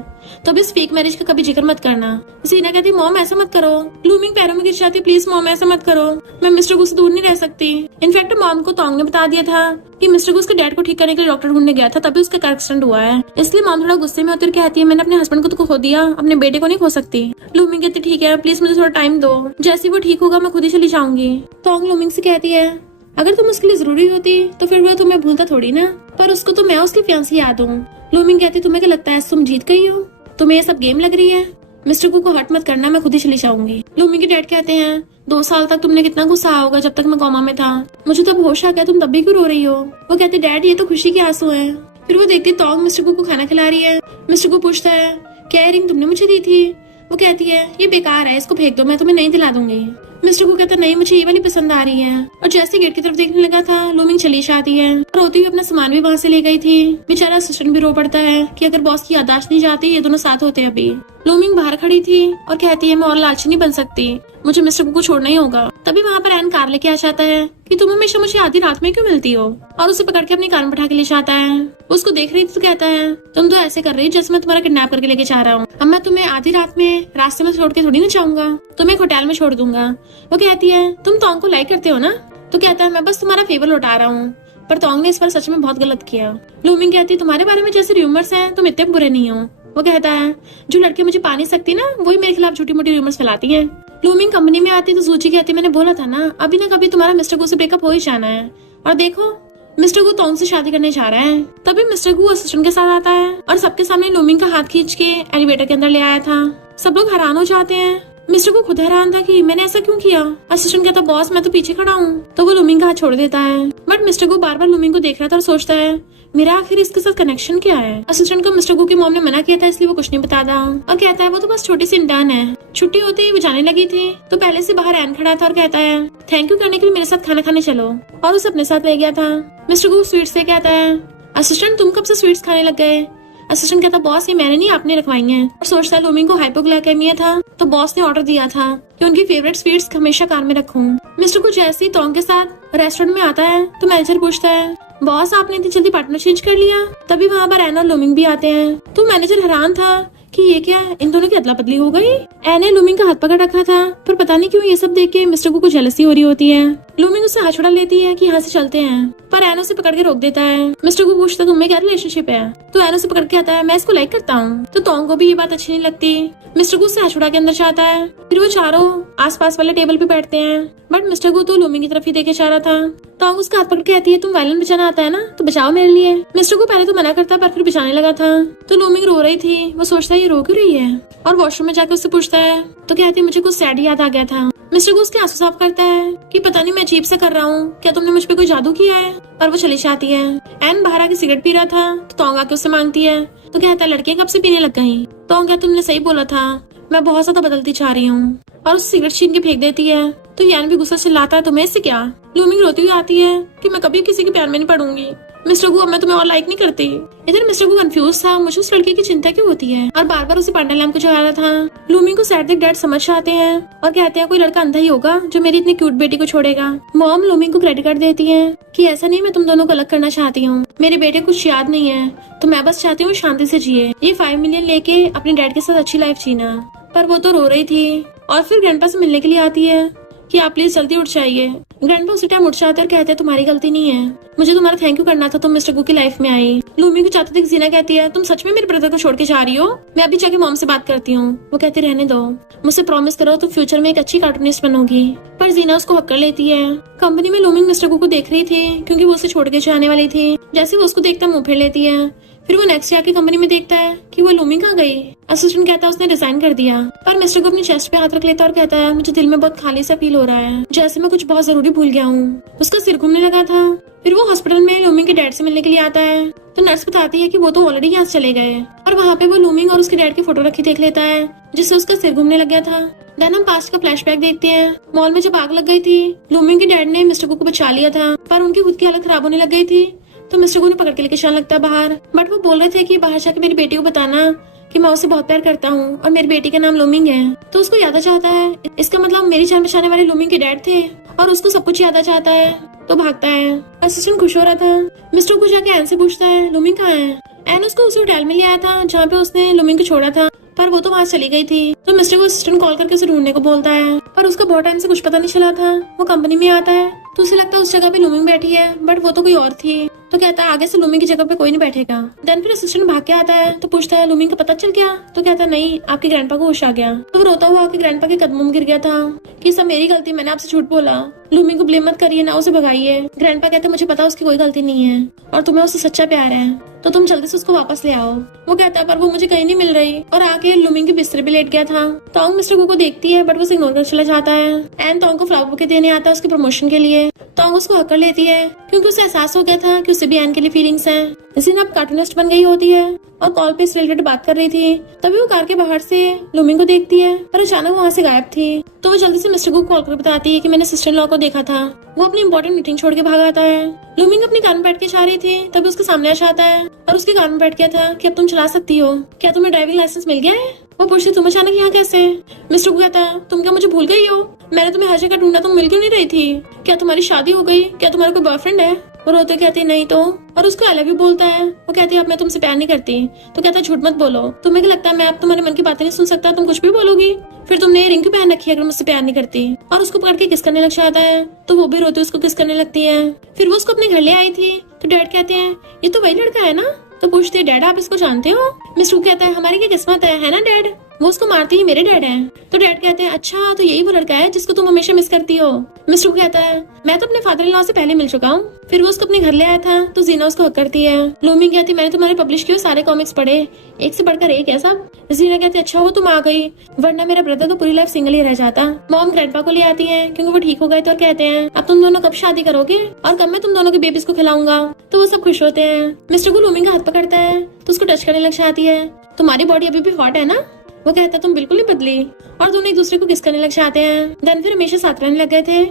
तो अब इस फेक मैरिज का कभी जिक्र मत करना। जीना कहती मॉम ऐसा मत करो। लूमिंग पैरों में गिर जाती प्लीज मॉम ऐसा मत करो, मैं मिस्टर गु से दूर नहीं रह सकती। इनफैक्ट मॉम को तोंग ने बता दिया था कि मिस्टर गु उसके डैड को ठीक करने के लिए डॉक्टर ढूंढने गया था, तभी उसका कार एक्सीडेंट हुआ है। इसलिए मॉम थोड़ा गुस्से में होती कहती है मैंने अपने हस्बैंड को तो खो दिया, अपने बेटे को नहीं खो सकती। लूमिंग कहती ठीक है प्लीज मुझे थोड़ा टाइम दो, जैसे वो ठीक होगा मैं खुद ही चली जाऊंगी। तोंग लूमिंग से कहती है अगर तुम उसके लिए जरूरी होती तो फिर वो तुम्हें भूलता थोड़ी ना, पर उसको तो मैं उसकी फियांसी याद हूँ। लूमिंग कहती तुम्हें क्या लगता है तुम जीत गई हो, तुम्हें ये सब गेम लग रही है, मिस्टर गु को हर्ट मत करना, मैं खुद ही चली जाऊंगी। लूमिंग के डैड कहते हैं 2 साल तक तुमने कितना गुस्सा होगा जब तक मैं कोमा में था, मुझे तब होश आ गया, तुम तब भी क्यों रो रही हो। वो कहती डैड ये तो खुशी के आंसू है। फिर वो देखती तोंग मिस्टर गु को खाना खिला रही है। मिस्टर गु पूछता है क्या रिंग तुमने मुझे दी थी। वो कहती है ये बेकार है, इसको फेंक दो, मैं तुम्हें नहीं दिला दूंगी। मिस्टर गु कहता नहीं मुझे ये वाली पसंद आ रही है, और जैसे गेट की तरफ देखने लगा था लूमिंग चली जाती है और रोती हुई अपना सामान भी वहाँ से ले गई थी। बेचारा असिस्टेंट भी रो पड़ता है कि अगर बॉस की याददाश्त नहीं जाती ये दोनों साथ होते अभी। लूमिंग बाहर खड़ी थी और कहती है मैं और लालची नहीं बन सकती, मुझे मिस्टर गु को छोड़ना ही होगा। तभी वहाँ पर एन कार लेके आ जाता है कि तुम हमेशा मुझे आधी रात में क्यों मिलती हो, और उसे पकड़ के अपनी कार में बैठा के ले जाता है। उसको देख रही थी तो कहता है तुम तो ऐसे कर रही जैसे मैं तुम्हारा किडनैप करके लेके जा रहा हूँ, अब मैं तुम्हें आधी रात में रास्ते में छोड़ के थोड़ी ना जाऊंगा, तुम्हें एक होटल में छोड़ दूंगा। वो कहती है तुम तोंग को लाइक करते हो ना, तो कहता है मैं बस तुम्हारा फेवर लौटा रहा हूँ, पर तोंग ने इस बार सच में बहुत गलत किया। लूमिंग कहती है तुम्हारे बारे में जैसे रूमर्स हैं तुम इतने बुरे नहीं हो। वो कहता है जो लड़के मुझे पा नहीं सकती ना वही मेरे खिलाफ झूठी मोटी रूमर्स फैलाती है। लूमिंग कंपनी में आती तो सूची कहती मैंने बोला था ना अभी ना कभी तुम्हारा मिस्टर गु से ब्रेकअप हो ही जाना है, और देखो मिस्टर गु तोंग से शादी करने जा रहा है। तभी मिस्टर गु असिस्टेंट के साथ आता है और सबके सामने लूमिंग का हाथ खींच के एलिवेटर के अंदर ले आया था। सब लोग हैरान हो जाते हैं। मिस्टर को खुद हैरान था कि मैंने ऐसा क्यों किया। असिस्टेंट कहता बॉस मैं तो पीछे खड़ा हूँ, तो वो लूमिंग का हाथ छोड़ देता है। बट मिस्टर को बार बार लूमिंग को देख रहा था और सोचता है मेरा आखिर इसके साथ कनेक्शन क्या है। असिस्टेंट को मिस्टर गु की मॉम ने मना किया था इसलिए वो कुछ नहीं बताता और कहता है वो तो बस छोटी सी इंटर्न है। छुट्टी होते ही वो जाने लगी थी तो पहले से बाहर एन खड़ा था और कहता है थैंक यू करने के लिए मेरे साथ खाना खाने चलो, और उसे अपने साथ ले गया था। मिस्टर गु स्वीट्स से कहता है असिस्टेंट तुम कब से स्वीट्स खाने लग गए। असिस्टेंट कहता बॉस ये मैंने नहीं आपने रखवाई हैं, और सोचता है लूमिंग को हाइपोग्लाइकेमिया था तो बॉस ने ऑर्डर दिया था कि उनकी फेवरेट स्वीट्स हमेशा कार में रखूं। मिस्टर को जैसे ही तोंग के साथ रेस्टोरेंट में आता है तो मैनेजर पूछता है बॉस आपने इतनी जल्दी पार्टनर चेंज कर लिया। तभी वहाँ पर एन और लूमिंग भी आते हैं तो मैनेजर हैरान था कि ये क्या है, इन दोनों की अदला बदली हो गई। एन ने लूमिंग का हाथ पकड़ रखा था पर पता नहीं क्यों ये सब देख के मिस्टर को जेलसी हो रही होती है। लूमिंग उससे हाथ छुड़ा लेती है कि यहाँ से चलते हैं, पर एन उसे पकड़ के रोक देता है। मिस्टर को पूछता तुम्हें क्या रिलेशनशिप है, तो एन उसे पकड़ के आता है मैं इसको लाइक करता हूँ। तो तोंग को भी ये बात अच्छी नहीं लगती। मिस्टर गु उससे हाथ छुड़ा के अंदर जाता है। फिर वो चारों आसपास वाले टेबल पे बैठते हैं, बट मिस्टर गु तो लूमिंग की तरफ ही देखे जा रहा था। तोंग उसका हाथ पकड़ के कहती है तुम वायलिन बजाना आता है ना, तो बचाओ मेरे लिए। मिस्टर को पहले तो मना करता पर फिर बजाने लगा था। तो लूमिंग रो रही थी, वो सोचता है ये रो क्यों रही है, और वॉशरूम में जाकर उससे पूछता है तो कहती है मुझे कुछ सैड याद आ गया था। मिस्टर को उसके आंसू साफ करता है कि पता नहीं मैं अजीब से कर रहा हूँ, क्या तुमने मुझ पे कोई जादू किया है, पर वो चली जाती है। एन बाहर आके सिगरेट पी रहा था तो तोंग आके उससे मांगती है तो कहता है लड़कियां कब से पीने लग गई। तोंग क्या तुमने सही बोला था, मैं बहुत ज्यादा बदलती जा रही हूँ, और उस सिगरेट छीन के फेंक देती है। तो यान भी गुस्सा चिल्लाता है तुम्हें इससे क्या। लूमिंग रोती हुई आती है कि मैं कभी किसी के प्यार में नहीं पड़ूंगी। मिस्टर गु, अब मैं तुम्हें और लाइक नहीं करती। इधर मिस्टर गु कंफ्यूज था, मुझे उस लड़के की चिंता क्यों होती है, और बार बार उसे पांडा लैम्प को जला रहा था। लूमिंग को सैड देख डैड समझ आते हैं और कहते हैं कोई लड़का अंधा ही होगा जो मेरी इतनी क्यूट बेटी को छोड़ेगा। मॉम लूमिंग को क्रेडिट कार्ड देती है कि ऐसा नहीं, मैं तुम दोनों को अलग करना चाहती हूँ, मेरे बेटे कुछ याद नहीं है, तो मैं बस चाहती हूँ शांति से जिए, ये 5 मिलियन लेके अपने डैड के साथ अच्छी लाइफ जीना। पर वो तो रो रही थी और फिर ग्रैंडपा से मिलने के लिए आती है कि आप प्लीज जल्दी उठ जाइए। ग्रैंडपा उसी टाइम उठ जाते और कहते हैं तुम्हारी गलती नहीं है, मुझे तुम्हारा थैंक यू करना था, तुम मिस्टर गु की लाइफ में आई। लूमिंग को चाहते थे जीना कहती है तुम सच में मेरे ब्रदर को छोड़ के जा रही हो, मैं अभी जाके मॉम से बात करती हूँ। वो कहती रहने दो, मुझसे प्रॉमिस करो तुम फ्यूचर में एक अच्छी कार्टूनिस्ट बनोगी। पर जीना उसको हक कर लेती है। कंपनी में लूमिंग मिस्टर गु को देख रही थी क्योंकि वो उसे छोड़ के जाने वाली थी। जैसे वो उसको देखता मुंह फेर लेती है। फिर वो नेक्स्ट डे आके कंपनी में देखता है कि वो लूमिंग कहाँ गई। असिस्टेंट कहता है उसने रिजाइन कर दिया। पर मिस्टर को अपनी चेस्ट पे हाथ रख लेता और कहता है मुझे दिल में बहुत खाली सा फील हो रहा है, जैसे मैं कुछ बहुत जरूरी भूल गया हूँ। उसका सिर घूमने लगा था। फिर वो हॉस्पिटल में लूमिंग के डैड से मिलने के लिए आता है तो नर्स बताती है कि वो तो ऑलरेडी यहाँ से चले गए, और वहाँ पे वो लूमिंग और उसके डैड की फोटो रखी देख लेता है जिससे उसका सिर घूमने लग गया था। देन हम पास्ट का फ्लैशबैक देखते हैं। मॉल में जब आग लग गई थी लूमिंग के डैड ने मिस्टर को बचा लिया था, पर उनकी खुद की हालत खराब होने लग गई थी तो मिस्टर को पकड़ के लेके चलने लगता है बाहर। बट वो बोल रहे थे कि बाहर जाके मेरी बेटी को बताना कि मैं उसे बहुत प्यार करता हूँ और मेरी बेटी का नाम लूमिंग है। तो उसको याद आ जाता है, इसका मतलब मेरी जान बचाने वाले लूमिंग के डैड थे और उसको सब कुछ याद आ जाता है तो भागता है। असिस्टेंट खुश हो रहा था। मिस्टर को जाके एन से पूछता है लूमिंग कहाँ है। एन उसको उस होटल में ले आया था जहाँ पे उसने लूमिंग को छोड़ा था, पर वो तो वहाँ चली गई थी। तो मिस्टर को असिस्टेंट कॉल करके उसे ढूंढने को बोलता है, पर उसका बहुत टाइम से कुछ पता नहीं चला था। वो कंपनी में आता है तो उसे लगता है उस जगह पे लूमिंग बैठी है, बट वो तो कोई और थी। तो कहता है आगे से लूमिंग की जगह पे कोई नहीं बैठेगा। देन फिर असिस्टेंट भाग के आता है तो पूछता है लूमिंग का पता चल गया। तो कहता है नहीं, आपके ग्रैंडपा को होश आ गया। तो वो रोता हुआ आपके ग्रैंडपा के कदमों में गिर गया था कि सब मेरी गलती, मैंने आपसे झूठ बोला, लूमिंग को ब्लेम मत करिए, ना उसे भगाइए। ग्रैंडपा कहते मुझे पता उसकी कोई गलती नहीं है और तुम्हें उससे सच्चा प्यार है, तो तुम जल्दी से उसको वापस ले आओ। वो कहता है पर वो मुझे कहीं नहीं मिल रही, और आके लूमिंग के बिस्तर पे लेट गया था। तोंग मिस्टर गु को देखती है बट वो इग्नोर कर चला जाता है। एन तोंग को फ्लावर बुके देने आता है उसके प्रमोशन के लिए। तोंग उसको हक कर लेती है क्योंकि उसे एहसास हो गया था कि उसे भी एन के लिए फीलिंग्स हैं। जिन अब कार्टूनिस्ट बन गई होती है और कॉल पे इस रिलेटेड बात कर रही थी, तभी वो कार के बाहर से लूमिंग को देखती है पर अचानक वहाँ से गायब थी। तो वो जल्दी से मिस्टर को कॉल कर बताती है कि मैंने सिस्टर लॉ को देखा था। वो अपनी इंपॉर्टेंट मीटिंग छोड़ के भाग आता है। लूमिंग अपनी कार में बैठ के जा रही थी तभी उसके सामने आ जाता है और उसके कार में बैठ गया था कि अब तुम चला सकती हो, क्या तुम्हें ड्राइविंग लाइसेंस मिल गया है। वो पूछती तुम अचानक यहाँ कैसे। मिस्टर को कहता है तुम क्या मुझे भूल गई हो, मैंने तुम्हें हर जगह ढूंढा, तुम मिल क्यों नहीं रही थी, क्या तुम्हारी शादी हो गई, क्या तुम्हारा कोई बॉयफ्रेंड है। वो रोते कहती नहीं तो, और उसको आई लव यू बोलता है। वो कहती है अब मैं तुमसे प्यार नहीं करती। तो कहता है झूठ मत बोलो, तुम्हें क्या लगता है मैं अब तुम्हारे मन की बातें नहीं सुन सकता, तुम कुछ भी बोलोगी, फिर तुमने ये रिंग क्यों पहन रखी है अगर मुझसे प्यार नहीं करती। और उसको पकड़ के किस करने लग जाता है तो वो भी रोते उसको किस करने लगती है। फिर वो उसको अपने घर ले आई थी तो डैड कहते हैं ये तो वही लड़का है ना। तो पूछते है डैड आप इसको जानते हो। मिस्टर कहता है हमारी क्या किस्मत है ना डैड, वो उसको मारती ही मेरे डैड हैं। तो डैड कहते हैं अच्छा तो यही वो लड़का है जिसको तुम हमेशा मिस करती हो। मिस्टर कहता है मैं तो अपने फादर इन लॉ से पहले मिल चुका हूँ। फिर वो उसको अपने घर ले आया था तो जीना उसको हक करती है। लूमिंग कहती है मैंने तुम्हारे पब्लिश किए सारे कॉमिक्स पढ़े, एक से बढ़कर एक है सब। जीना कहती है अच्छा वो तुम आ गई, वरना मेरा ब्रदर तो पूरी लाइफ सिंगल ही रह जाता। मॉम ग्रैंडपा को ले आती है क्योंकि वो ठीक हो गए थे और कहते हैं अब तुम दोनों कब शादी करोगे और कब मैं तुम दोनों के बेबीज को खिलाऊंगा। तो वो सब खुश होते हैं। मिस्टर को लूमिंग का हाथ पकड़ता है तो उसको टच करने लग जाती है। तुम्हारी बॉडी अभी भी हॉट है ना। वो कहता है तुम बिल्कुल नहीं बदली, और दोनों एक दूसरे को किस करने लग जाते हैं। देन फिर हमेशा साथ रहने लग गए थे।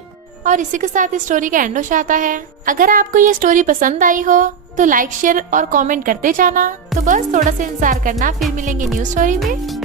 और इसी के साथ इस स्टोरी का एंड हो जाता है। अगर आपको ये स्टोरी पसंद आई हो तो लाइक शेयर और कमेंट करते जाना। तो बस थोड़ा सा इंतजार करना, फिर मिलेंगे न्यू स्टोरी में।